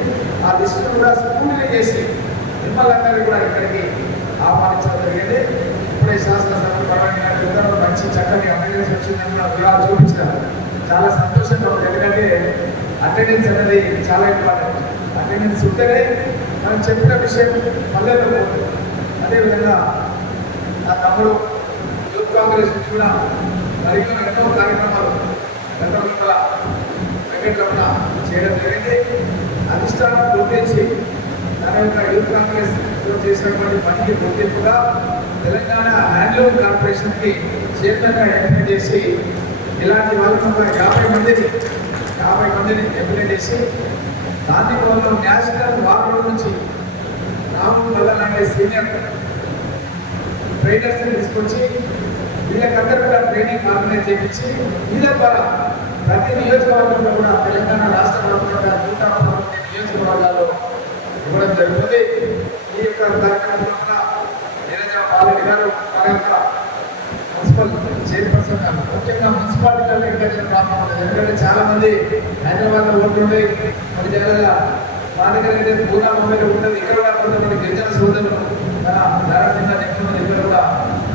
ఆ లిస్టును కూడా స్కూల్ని చేసి మిమ్మల్ని అందరినీ కూడా ఇక్కడికి ఆహ్వానించడం జరిగింది. ఇప్పుడే శాసనసభ మంచి చక్కటి అటెండెన్స్ వచ్చిందని కూడా వివరాలు చూపించారు. చాలా సంతోషంగా ఉంది. ఎందుకంటే అటెండెన్స్ అనేది చాలా ఇంపార్టెంట్. అటెండెన్స్ ఉంటేనే మనం చెప్పిన విషయం పల్లెల్లో పోతుంది. అదేవిధంగా నా తమ్ముడు యూత్ కాంగ్రెస్ నుంచి కూడా మరియు ఎన్నో కార్యక్రమాలు వెంకటరమణ చేయడం జరిగింది. అధిష్టానం గుర్తించి తన యొక్క యూత్ కాంగ్రెస్ చేసినటువంటి పనికి గుర్తింపుగా తెలంగాణ హ్యాండ్లూమ్ కార్పొరేషన్కి చైర్మన్గా ఎంపిక చేసి ఇలాంటి వాళ్ళకు 50 మందిని ఎంపిక చేసి గాంధీ భవన్లో నేషనల్ వార్ నుంచి రాము లాంటి సీనియర్ ట్రైనర్స్ని తీసుకొచ్చి వీళ్ళకందరూ కూడా ట్రైనింగ్ ఆర్గనైజ్ చేయించి వీళ్ళ ద్వారా ప్రతి నియోజకవర్గంలో కూడా తెలంగాణ రాష్ట్ర ప్రభుత్వంగా 130 నియోజకవర్గాల్లో ఇవ్వడం జరుగుతుంది. ఈ యొక్క కార్యక్రమంలో కూడా బాలరెడ్డి గారు మన యొక్క మున్సిపల్ చైర్పర్సన్ గారు ముఖ్యంగా మున్సిపాలిటీలలో ఇంకా ప్రాబ్లం ఉంటుంది. ఎందుకంటే చాలా మంది హైదరాబాద్లో ఓట్లుండే కొన్ని జగల మా దగ్గర అయితే పూనా మొబైల్ ఉంటుంది. ఇక్కడ కూడా కొంతమంది గిరిజన సోదరులు మన ధారాసింగా చెప్తున్నారు. ఇక్కడ కూడా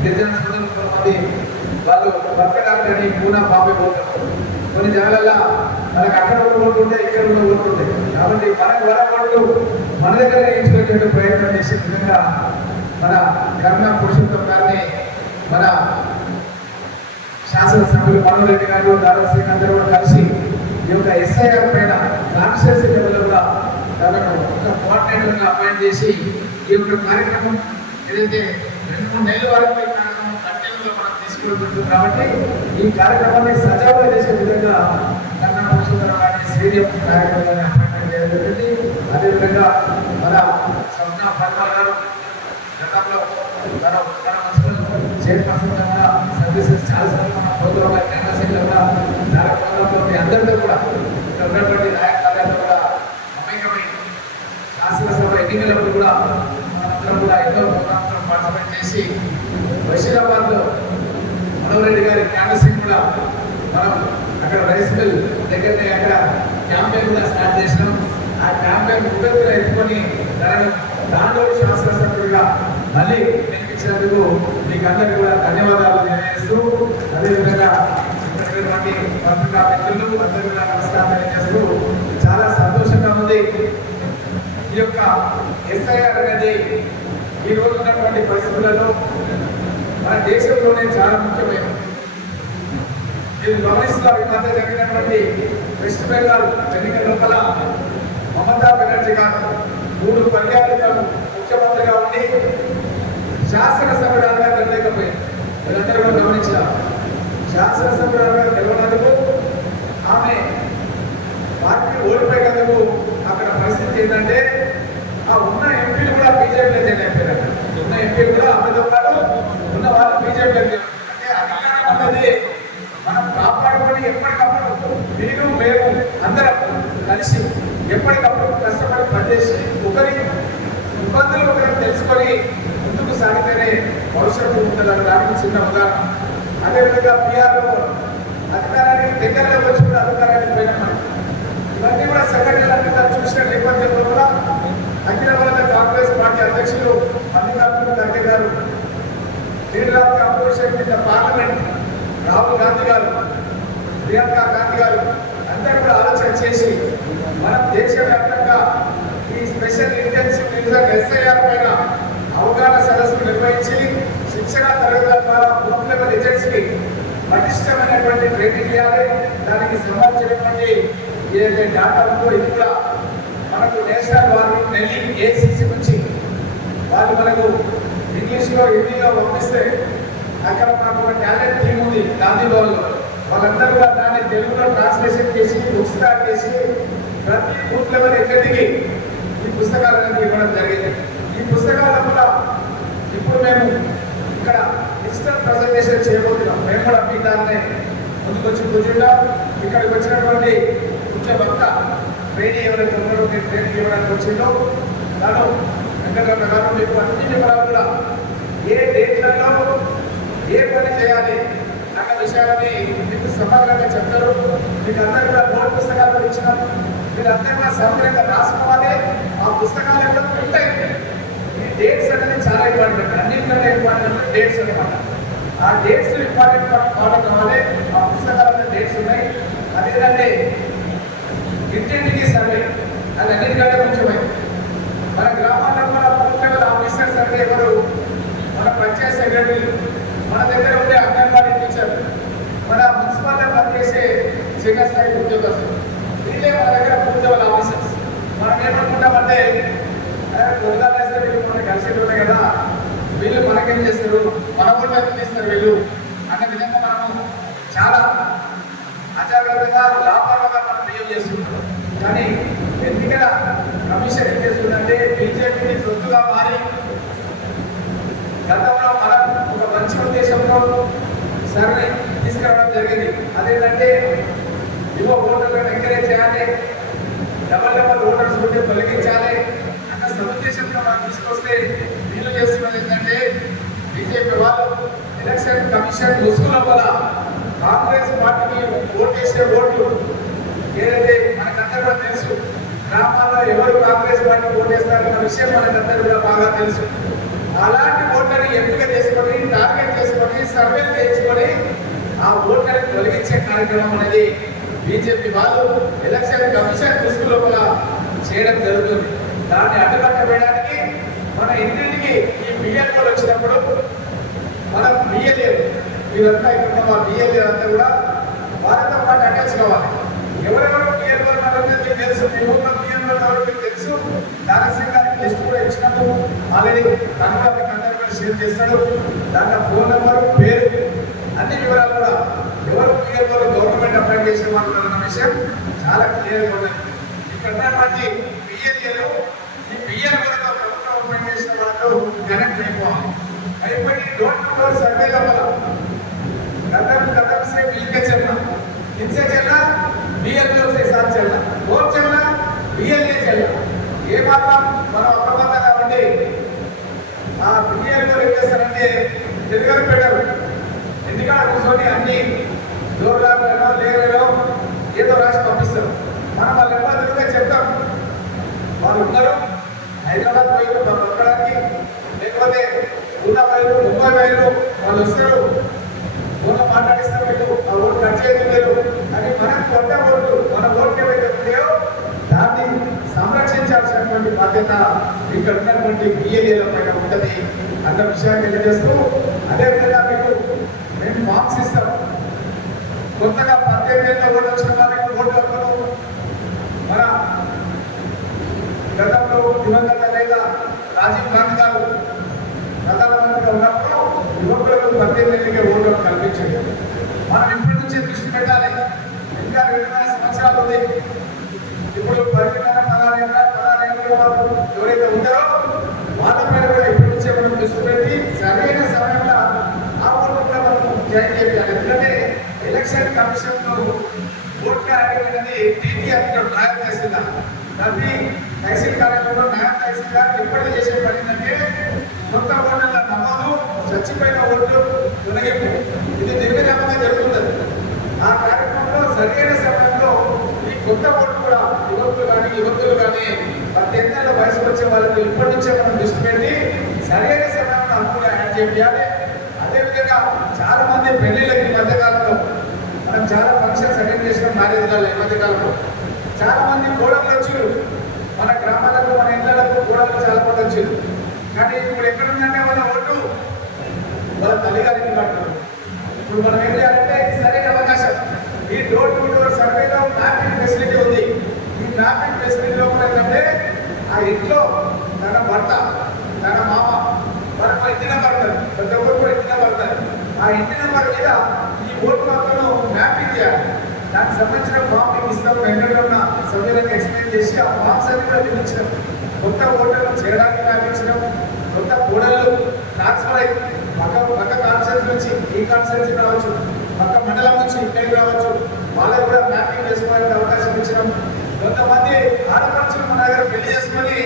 గిరిజన సోదరులు కొంతమంది వాళ్ళు బతకడాలని పూనా బాంబే పోతారు. కొన్ని జగలల్లో మనకు అక్కడ ఓట్లుంటే ఇక్కడ కూడా ఓట్లుంటాయి. కాబట్టి మనకు వర ఓట్లు మన దగ్గర ఎంచుకునే ప్రయత్నం చేసే విధంగా మన కరుణా పురుషోత్తం గారిని మన శాసనసభ్యులు మనోహర్ రెడ్డి గారు దాదాపు అందరూ కూడా కలిసి ఈ యొక్క ఎస్ఐఆర్ పైన కాన్స్టిట్యూన్సీ లెవెల్లో కూడా తనను ఒక కోఆర్డినేటర్గా అపాయింట్ చేసి ఈ యొక్క కార్యక్రమం ఏదైతే 2-3 నెలల వరకు ఈ కార్యక్రమం కంటిన్యూగా మనం తీసుకెళ్తుంది. కాబట్టి ఈ కార్యక్రమాన్ని సజావుగా చేసే విధంగా కరుణా పురుషోత్తం గారిని స్టేడియం కార్యక్రమాన్ని అపాయింట్మెంట్ చేయడం జరిగింది. అదేవిధంగా మన సప్నా పర్మల్ గారు గతంలో తన మున్సిపల్ చైర్పర్సన్ కూడా సర్వీసెస్ చాలా మన ప్రోగ్రాంలో క్యాన్వాసింగ్లో కూడా కార్యక్రమంలో మీ అందరితో కూడా ఇక్కడ ఉన్నటువంటి నాయకులందరూ కూడా అమేకమై శాసనసభ ఎన్నికలప్పుడు కూడా మనందరం కూడా ఎన్నో ప్రోగ్రామ్స్లో పార్టిసిపేట్ చేసి బషీరాబాద్లో మనోహర్ రెడ్డి గారి క్యాన్వాసింగ్ కూడా మనం అక్కడ రైస్ మిల్ దగ్గరనే అక్కడ క్యాంపెయిన్ కూడా స్టార్ట్ చేసినాం. ఆ క్యాంపెయిన్ ఉదయంగా ఎత్తుకొని దాంట్లో శాసనసభ్యుడిగా మళ్ళీ నేర్పించినందుకు మీకు అందరికీ కూడా ధన్యవాదాలు తెలియజేస్తూ అదేవిధంగా ఇక్కడికి పత్రికా మిత్రులు అందరూ కూడా నమస్కారం తెలియజేస్తూ చాలా సంతోషంగా ఉంది. ఈ యొక్క ఎస్ఐఆర్ అనేది ఈ రోజు ఉన్నటువంటి పరిస్థితులలో మన దేశంలోనే చాలా ముఖ్యమైనది. మీరు గమనిస్తున్నారు, ఈ మధ్య జరిగినటువంటి వెస్ట్ బెంగాల్ ఎన్నికల లోపల మమతా బెనర్జీ గారు 3 పర్యాయాలు ముఖ్యమంత్రిగా ఉండి శాసనసభ్యురాలుగా గెలవలేకపోయింది. వీళ్ళందరూ కూడా గమనించారు. శాసనసభ్యురాలుగా గెలవనందుకు ఆమె పార్టీ ఓడిపోయినందుకు అక్కడ పరిస్థితి ఏంటంటే ఆ ఉన్న ఎంపీలు కూడా బీజేపీలో జాయిన్ అయిపోయారు. ఉన్న ఎంపీలు కూడా ఆమెతో పాటు ఉన్న వాళ్ళు బీజేపీలో అంటే అధికారం అన్నది మనం కాపాడుకొని ఎప్పటికప్పుడు మీరు మేము అందరం కలిసి ఎప్పటికప్పుడు కష్టపడి పనిచేసి ఒకరి ఇబ్బందులు ఒకరికి తెలుసుకొని ముందుకు సాగితేనే భవిష్యత్తు ఉంటుందని దానికి చిన్న ఉదాహరణ. అదేవిధంగా బీఆర్ఓ అధికారానికి దగ్గరలోకి వచ్చి కూడా అధికారానికి పోయినా ఇవన్నీ కూడా సంఘటనలన్నీ చూసిన నేపథ్యంలో కూడా అఖిల భారత కాంగ్రెస్ పార్టీ అధ్యక్షులు మల్లికార్జున ఖర్గే గారు, leader of the opposition in the parliament Rahul Gandhi గారు, ప్రియాంక గాంధీ గారు అందరూ కూడా ఆలోచన చేసి మనం దేశవ్యాప్తంగా ఈ స్పెషల్ ఇంటెన్సివ్ రివిజన్ SIR పైన అవగాహన సదస్సులు నిర్వహించి శిక్షణ తరగతుల ద్వారా బూత్ లెవెల్ ఏజెంట్స్కి పటిష్టమైనటువంటి ట్రైనింగ్ ఇవ్వాలి. దానికి సంబంధించినటువంటి ఏదైతే డాటా ఉందో ఇది కూడా మనకు నేషనల్ వారు ఢిల్లీ ACC నుంచి వాళ్ళు మనకు ఇంగ్లీష్లో హిందీలో పంపిస్తే అక్కడ మనకు ఒక టాలెంట్ టీమ్ ఉంది గాంధీ భవన్లో. వాళ్ళందరూ కూడా దాన్ని తెలుగులో ట్రాన్స్లేషన్ చేసి బుక్స్ తయారు చేసి ప్రతి బూత్ లెవెల్ ఎక్కడికి ఈ పుస్తకాలను ఇవ్వడం జరిగింది. ఈ పుస్తకాల కూడా ఇప్పుడు మేము ఇక్కడ డిజిటల్ ప్రజెంటేషన్ చేయబోతున్నాం. మేము కూడా మీ దాన్ని ముందుకొచ్చి కూర్చుంటాం. ఇక్కడికి వచ్చినటువంటి ముఖ్య వక్త ట్రైనింగ్ ఎవరైతే ఉన్నారో మీరు ట్రైనింగ్ ఇవ్వడానికి వచ్చిందో తను వెంకటరమణ గారు మీకు అన్ని వివరాలు కూడా ఏ డేట్లలో ఏ పని చేయాలి అన్న విషయాలని మీకు సమగ్రంగా చెప్తారు. మీకు అందరూ కూడా బోర్డు పుస్తకాలు ఇచ్చినాం. మీరు అందరూ కూడా సమగ్రంగా రాసుకోవాలి. ఆ పుస్తకాలు కూడా ఉంటాయి. ఈ డేట్స్ అనేది చాలా ఇంపార్టెంట్. అన్నింటికంటే ఇంపార్టెంట్ డేట్స్ అనమాట. ఆ డేట్స్ ఇంపార్టెంట్ ఫాలో కావాలి. ఆ పుస్తకాలలో డేట్స్ ఉన్నాయి. అదేంటంటే ఇంటింటికి సర్వే అది అన్నిటికంటే ముఖ్యమైనది. మన గ్రామాల్లో మన బూత్ లెవెల్ ఆఫీసర్స్ అంటే ఎవరు? మన పంచాయత్ సెక్రటరీలు, మన దగ్గర ఉండే అంగన్వాడీ టీచర్లు, మన మున్సిపాలిటీ పనిచేసే చిన్న స్థాయి ఉద్యోగస్తులు, వీళ్ళే మన దగ్గర బూత్ లెవెల్ ఆఫీసర్స్. మనం ఏమనుకుంటామంటే పొద్దుగాలు వేస్తే వీళ్ళు మనకి కలిసి ఉన్నాయి కదా, వీళ్ళు మనకేం చేస్తారు, మన ఓట్లు ఎంత తీస్తారు వీళ్ళు అన్న విధంగా మనము చాలా అజాగ్రత్తగా లాభాలుగా మనం బిహేవ్ చేస్తుంటాం. కానీ ఎన్నికల కమిషన్ ఏం చేస్తుందంటే బీజేపీని సొత్తుగా మారి గతంలో మనం ఒక మంచి ఉద్దేశంలో సర్వే తీసుకురావడం జరిగింది. అదేంటంటే యువ ఓటర్లను ఎంకరేజ్ చేయాలి, డబల్ ఓటర్స్ ఉంటే తొలగించాలి అన్న సదుద్దేశంతో మనం తీసుకొస్తే వీళ్ళు చేస్తున్నది ఏంటంటే బీజేపీ వాళ్ళు ఎలక్షన్ కమిషన్ ముసుగుల వల్ల కాంగ్రెస్ పార్టీకి ఓటేసే ఓట్లు ఏదైతే మనకందరూ కూడా తెలుసు. గ్రామాల్లో ఎవరు కాంగ్రెస్ పార్టీకి ఓటేస్తారన్న విషయం మనకందరూ కూడా బాగా తెలుసు. అలాంటి ఓట్లని ఎంపిక చేసుకొని టార్గెట్ చేసుకొని సర్వేలు చేయించుకొని ఆ ఓట్లను తొలగించే కార్యక్రమం అనేది బీజేపీ వాళ్ళు ఎలక్షన్ కమిషన్ ముసుగు లోపల చేయడం జరుగుతుంది. దాన్ని అడ్డుకట్ట వేయడానికి మన ఇంటింటికి ఈ బిఎల్ఓలు వచ్చినప్పుడు మనం బిఎల్ఏ వీరంతా ఇక్కడ మా బిఎల్ఏ అంతా కూడా వారితో పాటు అటాచ్ కావాలి. ఎవరెవరు బిఎల్ఓ మీకు తెలుసు, మీ ఊళ్ళో బిఎల్ఓ ఎవరు మీకు తెలుసు. దాని గారికి లిస్ట్ కూడా ఇచ్చినప్పుడు ఆల్రెడీ తను కూడా మీకు అందరూ కూడా షేర్ చేస్తాడు. దాంట్లో ఫోన్ నెంబరు, పేరు, అన్ని వివరాలు కూడా ఎవరు బిఎల్ఓలు గవర్నమెంట్ అపాయింట్ చేసిన వాళ్ళు అన్న విషయం చాలా క్లియర్గా ఉన్నది. ఇక్కడ ఉన్నటువంటి బిఎల్ఏలు ఈ బిఎల్ఓలతో ప్రభుత్వం అపాయింట్ చేసిన వాళ్ళతో కనెక్ట్ అయిపోవాలి. అయిపోయి డోర్ టు డోర్ సర్వేల వల్ల कदम से मिलकर चलना, इनसे चलना, बीएलओ के साथ चलना, और चलना, बीएलए चलना. ये मात्र మనం అప్రమత్తంగా కాబట్టి ఆ బిఎల్ఓ ఏం చేస్తారంటే తిరగలు పెట్టరు. ఎందుకంటే కూర్చొని అన్ని దూరాలలో లేరలో ఏదో రాసి పంపిస్తారు. మనం వాళ్ళు ఎప్పుడో చెప్తాం వాళ్ళు ఉన్నారు హైదరాబాద్ పోయి పక్కడానికి, లేకపోతే పూనా పోయి ముంబై పోయి వాళ్ళు వస్తారు, ఓట్లు మాట్లాడిస్తారు, వీళ్ళు ఆ ఓటు కట్ చేయలేదు అని మనకు కొత్త ఓట్లు మన ఓట్లు ఏవైతే ఉన్నాయో దాన్ని సంరక్షించాల్సినటువంటి బాధ్యత ఇక్కడ ఉన్నటువంటి బిఎల్ఏల పైన ఉంటుంది అన్న విషయాన్ని తెలియజేస్తూ, అదేవిధంగా మీకు మేము ఫామ్స్ ఇస్తాం. కొత్తగా 18 ఏళ్ళ ఓటు వచ్చిన వారికి ఓట్లు హక్కును మన గతంలో దివంగత నేత రాజీవ్ గాంధీ గారు ప్రధానమంత్రిగా ఉన్నప్పుడు యువకులకు 18 ఏళ్ళకే ఓటు కల్పించండి. మనం ఇప్పటి నుంచే దృష్టి పెట్టాలి. ఇంకా 2 సంవత్సరాలు ఉంది. ఇప్పుడు 16 వాళ్ళు ఎవరైతే ఉంటారో వాళ్ళ పైన కూడా ఇప్పటి నుంచే మనం దృష్టి పెట్టి సరైన సమయంలో ఆ ఓట్లు కూడా మనం జాయిన్ చేయాలి. ఎందుకంటే ఎలక్షన్ కమిషన్ లో ఓట్ అనేది టీటీ అక్కడ తయారు చేసిందా ప్రతి తహసీల్ కార్యాలయంలో నాయబ్ తహసీల్దార్ ఎప్పటికీ చేసే పని ఏంటంటే కొత్త ఓటర్ల నమోదు, చచ్చిపోయిన ఓట్లు తొలగింపు, ఇది నిర్విరామంగా జరుగుతుంది. ఆ కార్యక్రమంలో సరైన సమయంలో ఈ కొత్త ఓట్లు కూడా యువకులు కానీ 18 ఏళ్ల వయసు వచ్చే వాళ్ళకి ఇప్పటి నుంచే మనం దృష్టి పెట్టి సరైన సమయంలో అందులో యాడ్ చేయాలి. అదేవిధంగా చాలా మంది పెళ్లిళ్ళకి ఈ మధ్యకాలంలో మనం చాలా ఫంక్షన్స్ అటెండ్ చేసినాం, మ్యారేజ్లలో ఈ మధ్యకాలంలో చాలా మంది కోడళ్ళు వచ్చారు. మన గ్రామాలకు మన ఇళ్లకు కోడళ్ళు చాలా మంది వచ్చారు. కానీ ఇప్పుడు ఎక్కడుందంటే వాళ్ళ ఓటు వాళ్ళ తల్లిగారికి పడుతుంది. ఇప్పుడు మనం ఏం చేయాలంటే ఇది సరైన అవకాశం. ఈ డోర్ టు డోర్ సర్వేలో మ్యాపింగ్ ఫెసిలిటీ ఉంది. ఈ మ్యాపింగ్ ఫెసిలిటీలో కూడా ఏంటంటే ఆ ఇంట్లో తన భర్త, తన మామ, మనకు ఇంటి నెంబర్ ఉంటుంది, ప్రతి ఒక్కరు కూడా ఇంటి నెంబర్ ఉంటుంది. ఆ ఇంటి నెంబర్ మీద ఈ ఓటు మాత్రం మ్యాపింగ్ చేయాలి. దానికి సంబంధించిన ఫామ్ మీకు ఇస్తాం. వెంటనే ఉన్న సభ్యులకు ఎక్స్ప్లెయిన్ చేసి ఆ ఫామ్స్ అన్ని కూడా నిర్మించడం, కొత్త ఓటర్లు చేయడానికి నిర్మించడం, కొత్త కోడళ్ళు ట్రాన్స్ఫర్ అయ్యి పక్క కాన్స్టిట్యూన్సీ నుంచి ఈ కాన్స్టిట్యూన్సీ రావచ్చు, పక్క మండలం నుంచి ఇక్కడికి రావచ్చు, వాళ్ళకు కూడా మ్యాపింగ్ చేసుకోవడానికి అవకాశం ఇచ్చడం. కొంతమంది ఆడపడుచులు మన దగ్గర పెళ్లి చేసుకొని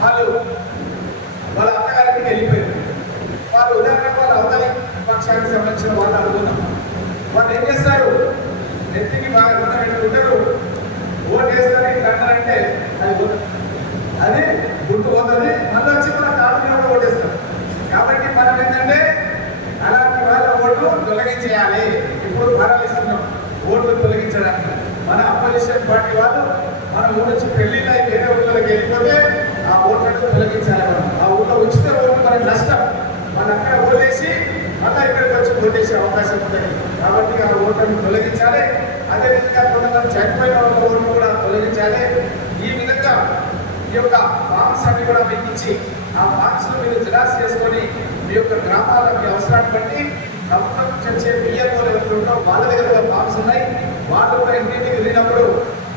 వాళ్ళ అత్తగారికి వెళ్ళిపోయారు. వాళ్ళు ఉదాహరణకు వాళ్ళ అవతలి పక్షానికి సంబంధించిన వాళ్ళు అనుకున్నాం. వాళ్ళు ఏం చేస్తారు, నెత్తికి బాగా రుణం పెట్టుకుంటారు, ఓటు వేస్తారు, అంటే అది గుర్తు పోతుంది, మళ్ళీ వచ్చి మన కాలంలో కూడా ఓటేస్తారు. కాబట్టి మనం ఏంటంటే అలాంటి వాళ్ళ ఓటు తొలగించేయాలి. ఇప్పుడు భారాలు ఇస్తున్నాం ఓట్లు తొలగించడానికి. మన అపోజిషన్ పార్టీ వాళ్ళు మన ఊరు నుంచి పెళ్లిళ్ళ వేరే ఊళ్ళకి వెళ్ళిపోతే ఆ ఓట్లను తొలగించాలి. మనం ఆ ఊళ్ళో ఉచిత ఓట్లు మనకి నష్టం. మనం అక్కడ ఓటేసి మళ్ళీ ఇక్కడికి వచ్చి ఓటేసే అవకాశం ఉంటుంది. కాబట్టి ఆ ఓట్లను తొలగించాలి. అదేవిధంగా కొంతమంది చనిపోయిన వాళ్ళ ఓట్లు కూడా తొలగించాలి. ఈ విధంగా ఈ యొక్క ఫామ్స్ అన్ని కూడా మీకు ఇచ్చి ఆ ఫామ్స్ మీరు జిరాక్స్ చేసుకొని మీ యొక్క గ్రామాల మీ అవసరాన్ని బట్టి ప్రభుత్వం వచ్చే బియ్యంలో ఎవరుంటారో వాళ్ళ దగ్గర ఫామ్స్ ఉన్నాయి. వాళ్ళు కూడా ఇంటింటికి వెళ్ళినప్పుడు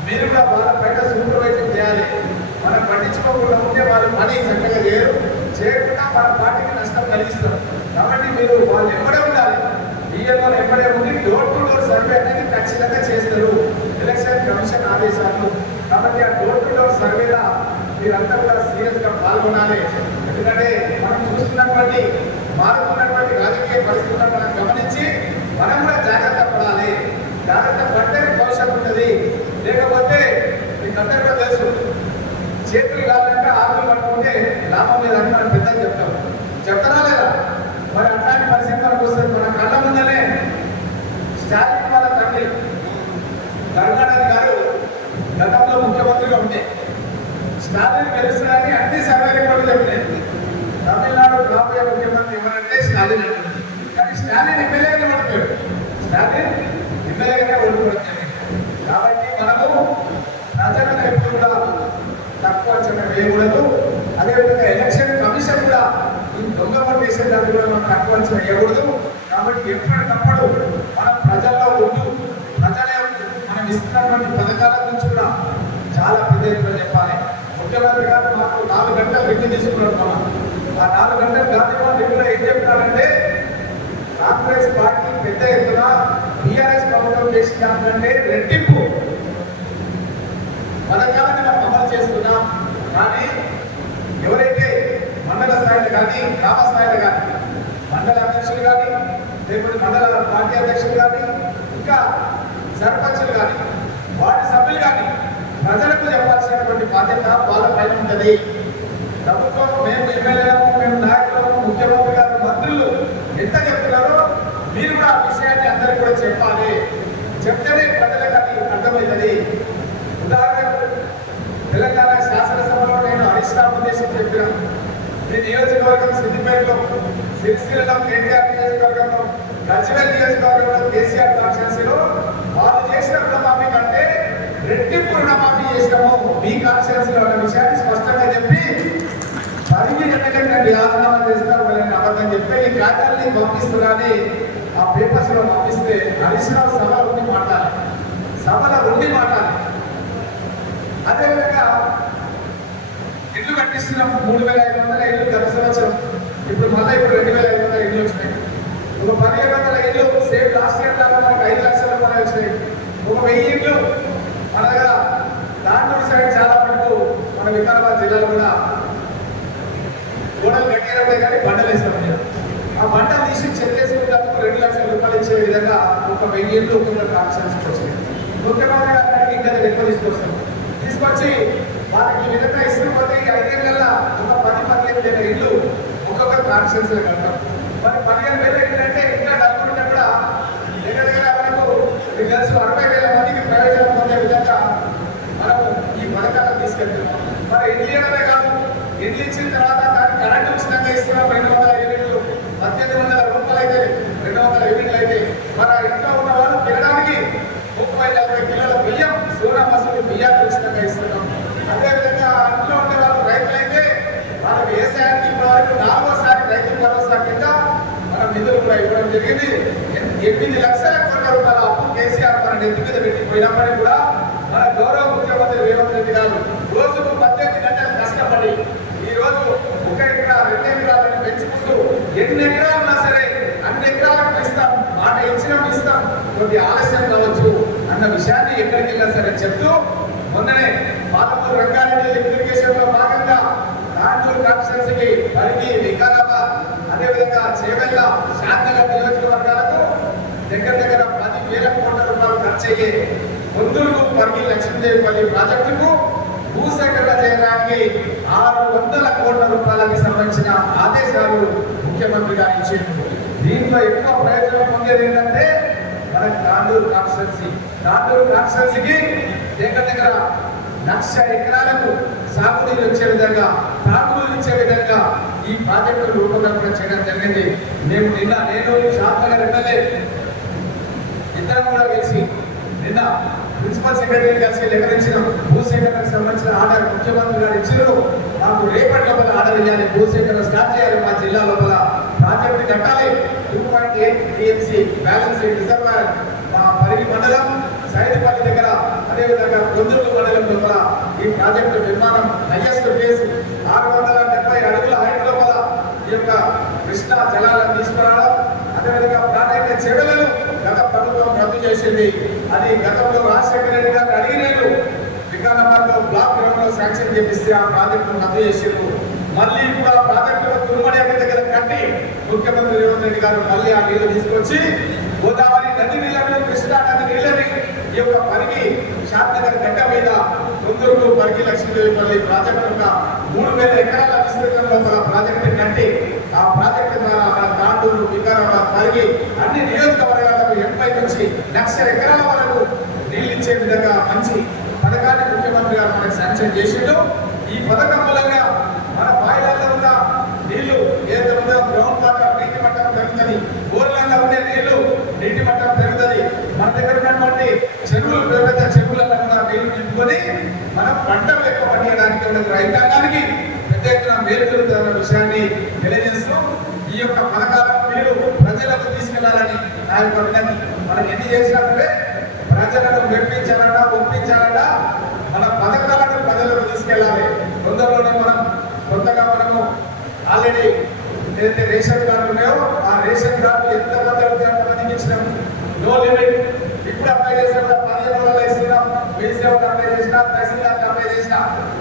మీరు కూడా వాళ్ళ బయట సూపర్వైజింగ్ చేయాలి. మనం పట్టించుకోకుండా ఉంటే వాళ్ళు పని చక్కగా చేయకుండా మన పార్టీకి నష్టం కలిగిస్తారు. కాబట్టి మీరు వాళ్ళు ఎప్పుడే ఉండాలి, బియ్యంలో ఎప్పుడే ఉండి డోర్ టు డోర్ సర్వే అనేది ఖచ్చితంగా చేస్తారు ఎలక్షన్ కమిషన్ ఆదేశాలు. కాబట్టి ఆ డోర్ టు డోర్ సర్వేలా మీరంతా కూడా సీరియస్గా పాల్గొనాలి. ఎందుకంటే మనం చూస్తున్నటువంటి మారుతున్నటువంటి రాజకీయ పరిస్థితులను మనం గమనించి మనం కూడా జాగ్రత్త పడాలి. జాగ్రత్త పడితే భవిష్యత్తు ఉంటుంది. లేకపోతే మీకు అందరికీ తెలుసు, చేతులు కావాలంటే ఆకులు పట్టుకుంటే లాభం లేదని మనం పెద్దలు చెప్తారా లేదా? మరి అట్లాంటి పరిస్థితి మనకు వస్తుంది. మన కళ్ళ ముందనే స్టాలిన్ వాళ్ళ తండ్రి కరుణానిధి గారు గతంలో ముఖ్యమంత్రిగా ఉంటే స్టాలిన్ గెలుస్తారని అన్ని సర్వే రిపోర్ట్లు చెప్పినాయి. తమిళనాడు రాబోయే ముఖ్యమంత్రి ఎవరంటే స్టాలిన్ అంటుంది. కానీ స్టాలిన్ ఎమ్మెల్యేగానే ఓడిపోయాడు. స్టాలిన్ ఎమ్మెల్యేగానే ఓడిపోయింది. కాబట్టి మనము ప్రజలను ఎప్పుడు కూడా తక్కువ అంచనా వేయకూడదు. అదేవిధంగా ఎలక్షన్ కమిషన్ కూడా ఈ దొంగ ఓటు వేసేదాన్ని కూడా మనం తక్కువ అంచనా వేయకూడదు. కాబట్టి ఎప్పటికప్పుడు మనం ప్రజల్లో ఉంటూ మనం ఇస్తున్నటువంటి పథకాల గురించి కూడా చాలా పెద్ద ఎత్తున చెప్పాలి. ముఖ్యమంత్రి గారు మాకు 4 గంటలు రివ్యూ తీసుకున్నాం. ఆ 4 గంటలు గాంధీ రివ్యూలో ఏం చెప్తున్నారంటే కాంగ్రెస్ పార్టీ పెద్ద ఎత్తున టీఆర్ఎస్ ప్రభుత్వం చేసిన దానికంటే రెట్టింపు పథకాలను మనం అమలు చేస్తున్నాం. కానీ ఎవరైతే మండల స్థాయిలో కానీ గ్రామ స్థాయిలో కానీ మండల అధ్యక్షులు కానీ లేకపోతే మండల పార్టీ అధ్యక్షులు కానీ ఇంకా సర్పంచులు కానీ వార్డు సభ్యులు కానీ ప్రజలకు చెప్పాల్సినటువంటి బాధ్యత వాళ్ళ పైన ఉంటుంది. ప్రభుత్వం మేము ఎమ్మెల్యేలకు, మేము నాయకులకు, ముఖ్యమంత్రి గారు, మంత్రులు ఎంత చెప్తున్నారో మీరు కూడా ఆ విషయాన్ని అందరికీ కూడా చెప్పాలి. చెప్తేనే ప్రజలకు అది అర్థమవుతుంది. ఉదాహరణకు తెలంగాణ శాసనసభలో నేను హరీష్ రావు ఉద్దేశం చెప్పినాను. ఈ నియోజకవర్గం సిద్దిపేటలో, సిరిసిల్లలో కేటీఆర్ నియోజకవర్గంలో, గజ్వేల్ నియోజకవర్గంలో కేసీఆర్ కాన్స్టిట్యున్సీలో వాళ్ళు చేసిన రుణమాఫీ కంటే రెట్టింపు రుణమాఫీ చేసినాము మీ కాన్స్టిట్యున్సీలో అనే విషయాన్ని స్పష్టంగా చెప్పి పరిధి ఎన్నికలు నేను యాదనామా చేస్తారు వాళ్ళని అబద్ధం చెప్తే ఈ కాగితాలని పంపిస్తున్నారని ఆ పేపర్స్ లో పంపిస్తే హరీష్ రావు సభలో ఉండి మాట్లాడాలి. అదేవిధంగా ఇల్లు కట్టిస్తున్నాము 3,500 ఇల్లు గత సంవత్సరం, ఇప్పుడు మళ్ళీ 2,500 ఇల్లు వచ్చినాయి. ఒక 1,500 ఇల్లు సేమ్ లాస్ట్ ఇయర్ దాకా మనకు 5 లక్షల రూపాయలు వచ్చినాయి. ఒక 1000 ఇల్లు మన దగ్గర దాంట్లో సైడ్ చాలా పంటలు తీసి చెత్తేసుకున్నందుకు 2 లక్షల రూపాయలు ఇచ్చే విధంగా ఒక 1000 ఇళ్ళు ఒక్కొక్కరు కాన్స్టిట్యూన్సీకి వచ్చింది. ముఖ్యమంత్రి గారికి ఇంకా ఎక్కువ తీసుకొచ్చి వాళ్ళకి ఈ విధంగా ఇస్తుపోతే 5 ఏళ్ళ ఒక 10-15 ఇళ్ళు ఒక్కొక్క కాన్స్టిట్యూన్సీలో కడతాం. మరి 15,000 ఏంటంటే ఇంకా డబ్బులు ఉంటే కూడా దగ్గర మనకు కలిసి 60,000 మందికి ప్రయోజనం పొందే విధంగా మనము ఈ పథకాలను తీసుకెళ్తున్నాం. మరి ఇండ్లు ఇవ్వడమే కాదు, ఇండ్లు ఇచ్చిన తర్వాత దానికి కరెంటు ఉచితంగా ఇస్తున్నాం. 200 యూనిట్లు 1800 రూపాయలు అయితే 200 యూనిట్లు అయితే మన ఇంట్లో ఉన్న వాళ్ళు తినడానికి 30-40 కిలోల బియ్యం సోనా మసూరి బియ్యాన్ని ఉచితంగా ఇస్తున్నాం. అదేవిధంగా ఇంట్లో ఉండే వాళ్ళు రైతులైతే వాళ్ళ వ్యవసాయానికి ఇప్పటివరకు 4వసారి రైతు భరోసా కింద మనం నిధులు కూడా ఇవ్వడం జరిగింది. 8 లక్షల కోట్ల రూపాయల అప్పు కేసీఆర్ మన నెత్తి మీద పెట్టిపోయినప్పటికీ కూడా మన గౌరవ ముఖ్యమంత్రి రేవంత్ రెడ్డి గారు రోజుకు 18 గంటలు కష్టపడి ఈ రోజు 1 ఎకరా 2 ఎకరాలను పెంచుకుంటూ ఎన్ని ఎకరాలు ఉన్నా సరే అన్ని ఎకరాలకు ఇస్తాం, మాట ఇచ్చినప్పుడు ఇస్తాం, కొద్ది ఆలస్యం కావచ్చు అన్న విషయాన్ని ఎక్కడికి వెళ్ళినా సరే చెప్తూ మొన్ననే పాలమూరు రంగారెడ్డి ఇరిగేషన్ లో భాగంగా తాండూరు కాన్స్టిట్యూన్సీకి పరిగి వికారాబాద్ అదేవిధంగా చేవెళ్ళ శాంతనగర్ నియోజకవర్గాలకు దగ్గర 10,000 కోట్ల రూపాయలు ఖర్చు అయ్యే పొందూరు పరిగి లక్ష్మీదేవిపల్లి ప్రాజెక్టుకు భూసేకరణ చేయడానికి 600 కోట్ల రూపాయలకి సంబంధించిన ఆదేశాలు ముఖ్యమంత్రి గారు ఇచ్చారు. దీంట్లో ఎక్కువ ప్రయోజనం పొందేది ఏంటంటే మన తాండూరు కాన్స్టిట్యూన్సీకి దగ్గర 1,00,000 ఎకరాలకు సాగునీరు వచ్చే విధంగా, తాగునీరు ఇచ్చే విధంగా ఈ ప్రాజెక్టు రూపకల్పన చేయడం జరిగింది. నేను శాంతనగర్ ఎమ్మెల్యే ఇద్దరం కూడా కలిసి నిన్న ప్రిన్సిపల్ సెక్రటరీ కలిసి లెక్కరించిన భూసేకరణకు సంబంధించిన ఆర్డర్ ముఖ్యమంత్రి గారు ఇచ్చారు. మాకు రేపటి లోపల ఆర్డర్ ఇవ్వాలి, భూసేకరణ స్టార్ట్ చేయాలి, మా జిల్లా లోపల ప్రాజెక్టు కట్టాలి. 2.8 టీఎంసీ బ్యాలెన్స్ రిజర్వాయర్ మా పరిగి మండలం సైదుపల్లి దగ్గర అదేవిధంగా కొందరు మండలం లోపల ఈ ప్రాజెక్టు నిర్మాణం హైయెస్ట్ ప్లేస్ 670 అడుగుల హైట్ లోపల ఈ యొక్క కృష్ణా జలాలను తీసుకురావడం. అదేవిధంగా ప్రాణాయిత చెరువులను గత ప్రభుత్వం రద్దు చేసింది. అది గతంలో రాజశేఖర రెడ్డి గారు అడిగినట్లు వికారాబాద్ లో బ్లాక్ గ్రౌండ్ లో శాంక్షన్ చేపిస్తే ఆ ప్రాజెక్టును రద్దు చేసారు. మళ్ళీ ఇప్పుడు ఆ ప్రాజెక్టులో తుమ్మడి దగ్గర కట్టి ముఖ్యమంత్రి రేవంత్ రెడ్డి గారు మళ్ళీ ఆ నీళ్లు తీసుకొచ్చి గోదావరి నది నీళ్లను, కృష్ణా నది నీళ్ళని ఈ యొక్క పరిగి శాంతనగర్ గడ్డ మీద కొందరు పరిగి లక్ష్మీదేవిపల్లి ప్రాజెక్టు 3,000 ఎకరాల విస్తీర్ణంలో ఒక ప్రాజెక్టు కట్టి ఆ ప్రాజెక్టు ద్వారా మన తాండూరు, వికారాబాద్, పరిగి అన్ని నియోజకవర్గాలకు 80 నుంచి 1,00,000 ఎకరాల వరకు నీళ్ళు ఇచ్చే విధంగా మంచి పథకాన్ని ముఖ్యమంత్రి గారు మనకు శాంక్షన్ చేసిండు. ఈ పథకం మూలంగా మన బాయిలలో ఉన్న నీళ్లు ఏదైతే ఉందో గ్రౌండ్ వాటర్ నీటి మట్టం పెరుగుతుంది, బోర్లలో ఉండే నీళ్లు నీటి మట్టం పెరుగుతుంది. మన దగ్గర ఉన్నటువంటి చెరువులు, పెద్ద చెరువులలో కూడా నీళ్లు నింపుకొని మనం పంటలు ఎక్కువ పండించడానికి రైతాంగానికి పెద్ద ఎత్తున మేలు జరుగుతున్న విషయాన్ని తెలియజేస్తూ ఈ యొక్క పథకాలను మీరు ప్రజలకు తీసుకెళ్లాలని నా యొక్క విన్నతి. మనం ఎన్ని చేసినా సరే ప్రజలను మెప్పించాలన్నా, ఒప్పించాలన్నా మన పథకాలను ప్రజలకు తీసుకెళ్లాలి. తొందరలోనే కొత్తగా మనము ఆల్రెడీ ఏదైతే రేషన్ కార్డు ఉన్నాయో ఆ రేషన్ కార్డు ఎంతమందికి ఇచ్చినాం, నో లిమిట్. ఇప్పుడు అప్లై చేసినా 15 రోజుల్లో ఇస్తున్నాం. బీసీఓకి అప్లై చేసినా, తహసీల్దార్కి అప్లై చేసినా,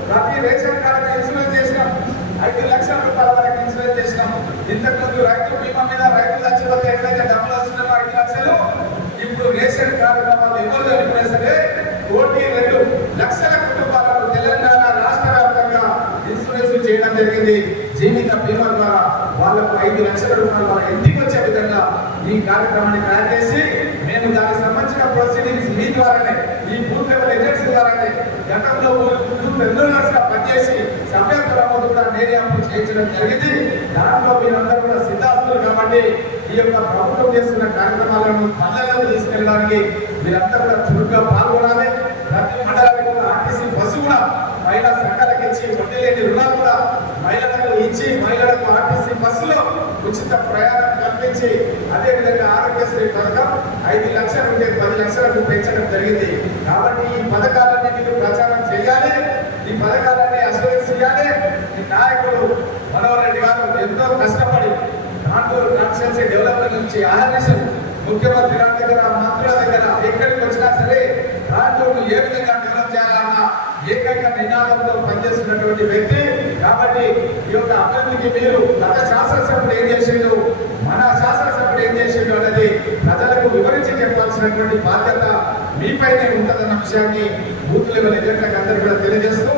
ప్రతి రేషన్ కార్డు ఇన్సూరెన్స్ చేసినాం. 5 లక్షల రూపాయల వరకు ఇన్సూరెన్స్ చేసినాం. ఇంతకుముందు రైతు బీమా మీద రైతులు చచ్చిపోతే ఎక్కడైతే డబ్బులు వస్తున్నామో 5 లక్షలు, ఇప్పుడు రేషన్ కార్డు వాళ్ళు ఎవరు చనిపోయినా సరే 1.2 లక్షల కుటుంబాలకు తెలంగాణ రాష్ట్ర వ్యాప్తంగా ఇన్సూరెన్స్ చేయడం జరిగింది. జీవిత బీమా ద్వారా వాళ్ళకు 5 లక్షల రూపాయలు వాళ్ళ ఇంటికి వచ్చే విధంగా ఈ కార్యక్రమాన్ని తయారు చేసి మేము దానికి సంబంధించిన ప్రొసీడింగ్స్ మీ ద్వారానే, ఈ బూత్ లెవెల్ ఏజెన్సీ ద్వారానే గతంలో గా పనిచేసి సభ్యత్వ నమోదు కూడా నేనే అప్పుడు చేయించడం జరిగింది. దాంట్లో మీరందరూ కూడా సిద్ధాస్తులు కాబట్టి ఈ యొక్క ప్రభుత్వం చేస్తున్న కార్యక్రమాలను పల్లెలకు తీసుకెళ్ళడానికి మీరంతా కూడా చురుగ్గా పాల్గొనాలి. ప్రతి మండలానికి కూడా ఆర్టీసీ బస్సు కూడా మహిళా సంఘాలకు ఇచ్చి, వడ్డీ లేని రుణాలు కూడా మహిళలకు ఇచ్చి, మహిళలకు ఆర్టీసీ బస్సులో ఉచిత ప్రయాణం కల్పించి, అదేవిధంగా ఆరోగ్యశ్రీ పథకం 5 లక్షల నుండి 10 లక్షలకు పెంచడం జరిగింది. కాబట్టి ఈ పథకాలన్నీ మీరు ప్రచారం చేయాలి, ఈ పథకాలన్నీ అసూరెన్స్ చేయాలి. ఈ నాయకుడు మనోహర్ రెడ్డి గారు ఎంతో కష్టపడి తాండూరు కాన్స్టిట్యున్సీ డెవలప్మెంట్ నుంచి ఆహర్నిశలు ముఖ్యమంత్రి గారి దగ్గర, మంత్రుల దగ్గర ఎక్కడికి వచ్చినా సరే తాండూరు ఏ విధంగా డెవలప్ చేయాలన్న ఏకైక నినాదంతో పనిచేస్తున్నటువంటి వ్యక్తి. కాబట్టి ఈ యొక్క అభివృద్ధికి మీరు గత శాసనసభ్యులు ఏం చేసిండు, మన మన శాసనసభ్యుడు ఏం చేసిండు అనేది ప్రజలకు వివరించి చెప్పాల్సినటువంటి బాధ్యత మీపైనే ఉంటుందన్న విషయాన్ని బూత్ లెవెల్ ఎజెంట్లకు అందరికీ కూడా తెలియజేస్తూ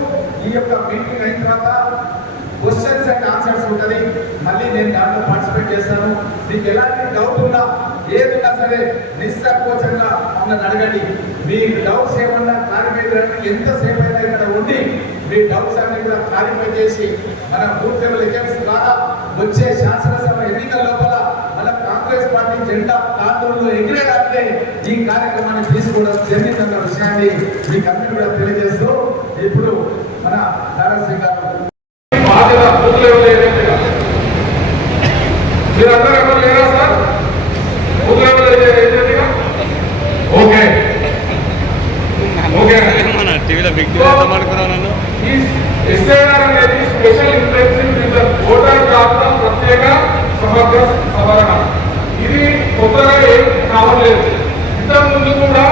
ఈ యొక్క మీటింగ్ అయిన తర్వాత క్వశ్చన్స్ అండ్ ఆన్సర్స్ ఉంటుంది. మళ్ళీ నేను దాంట్లో పార్టిసిపేట్ చేస్తాను. మీకు ఎలాంటి డౌట్ ఉన్నా ఏదైనా సరే నిస్సంకోచంగా మమ్మల్ని అడగండి. మీ డౌట్స్ ఏమన్నా క్లారిఫై చేయడానికి ఎంతసేపు అయినా ఇక్కడ ఉండి మీ డౌట్స్ అన్ని కూడా క్లారిఫై చేసి మన బూత్ లెవెల్ ఏజెంట్స్ ద్వారా వచ్చే శాసనసభ ఎన్నికల లోపల మన కాంగ్రెస్ పార్టీ జెండా తాండూరులో ఎగిరేదానికే ఈ కార్యక్రమాన్ని తీసుకోవడం జరిగిందన్న విషయాన్ని మీకు అందరూ కూడా తెలియజేస్తూ ఇప్పుడు మన నారాయణ గారు బాధ్యత బూత్ లెవెల్ ఏజెంట్గా మీరందరూ ఎవరు లేరా సార్? బూత్ లెవెల్ ఏజెంట్గా ఓకే ఓకే. టీవీలో బిగ్ ఈ ఎస్ఐఆర్ అనేది స్పెషల్ ఇంటెన్సివ్ రిజర్వ్ ఓటర్ జాబితా ప్రత్యేక సమగ్ర సవరణ. ఇది కొత్తగా ఏం కావట్లేదు. ఇంతకు ముందు కూడా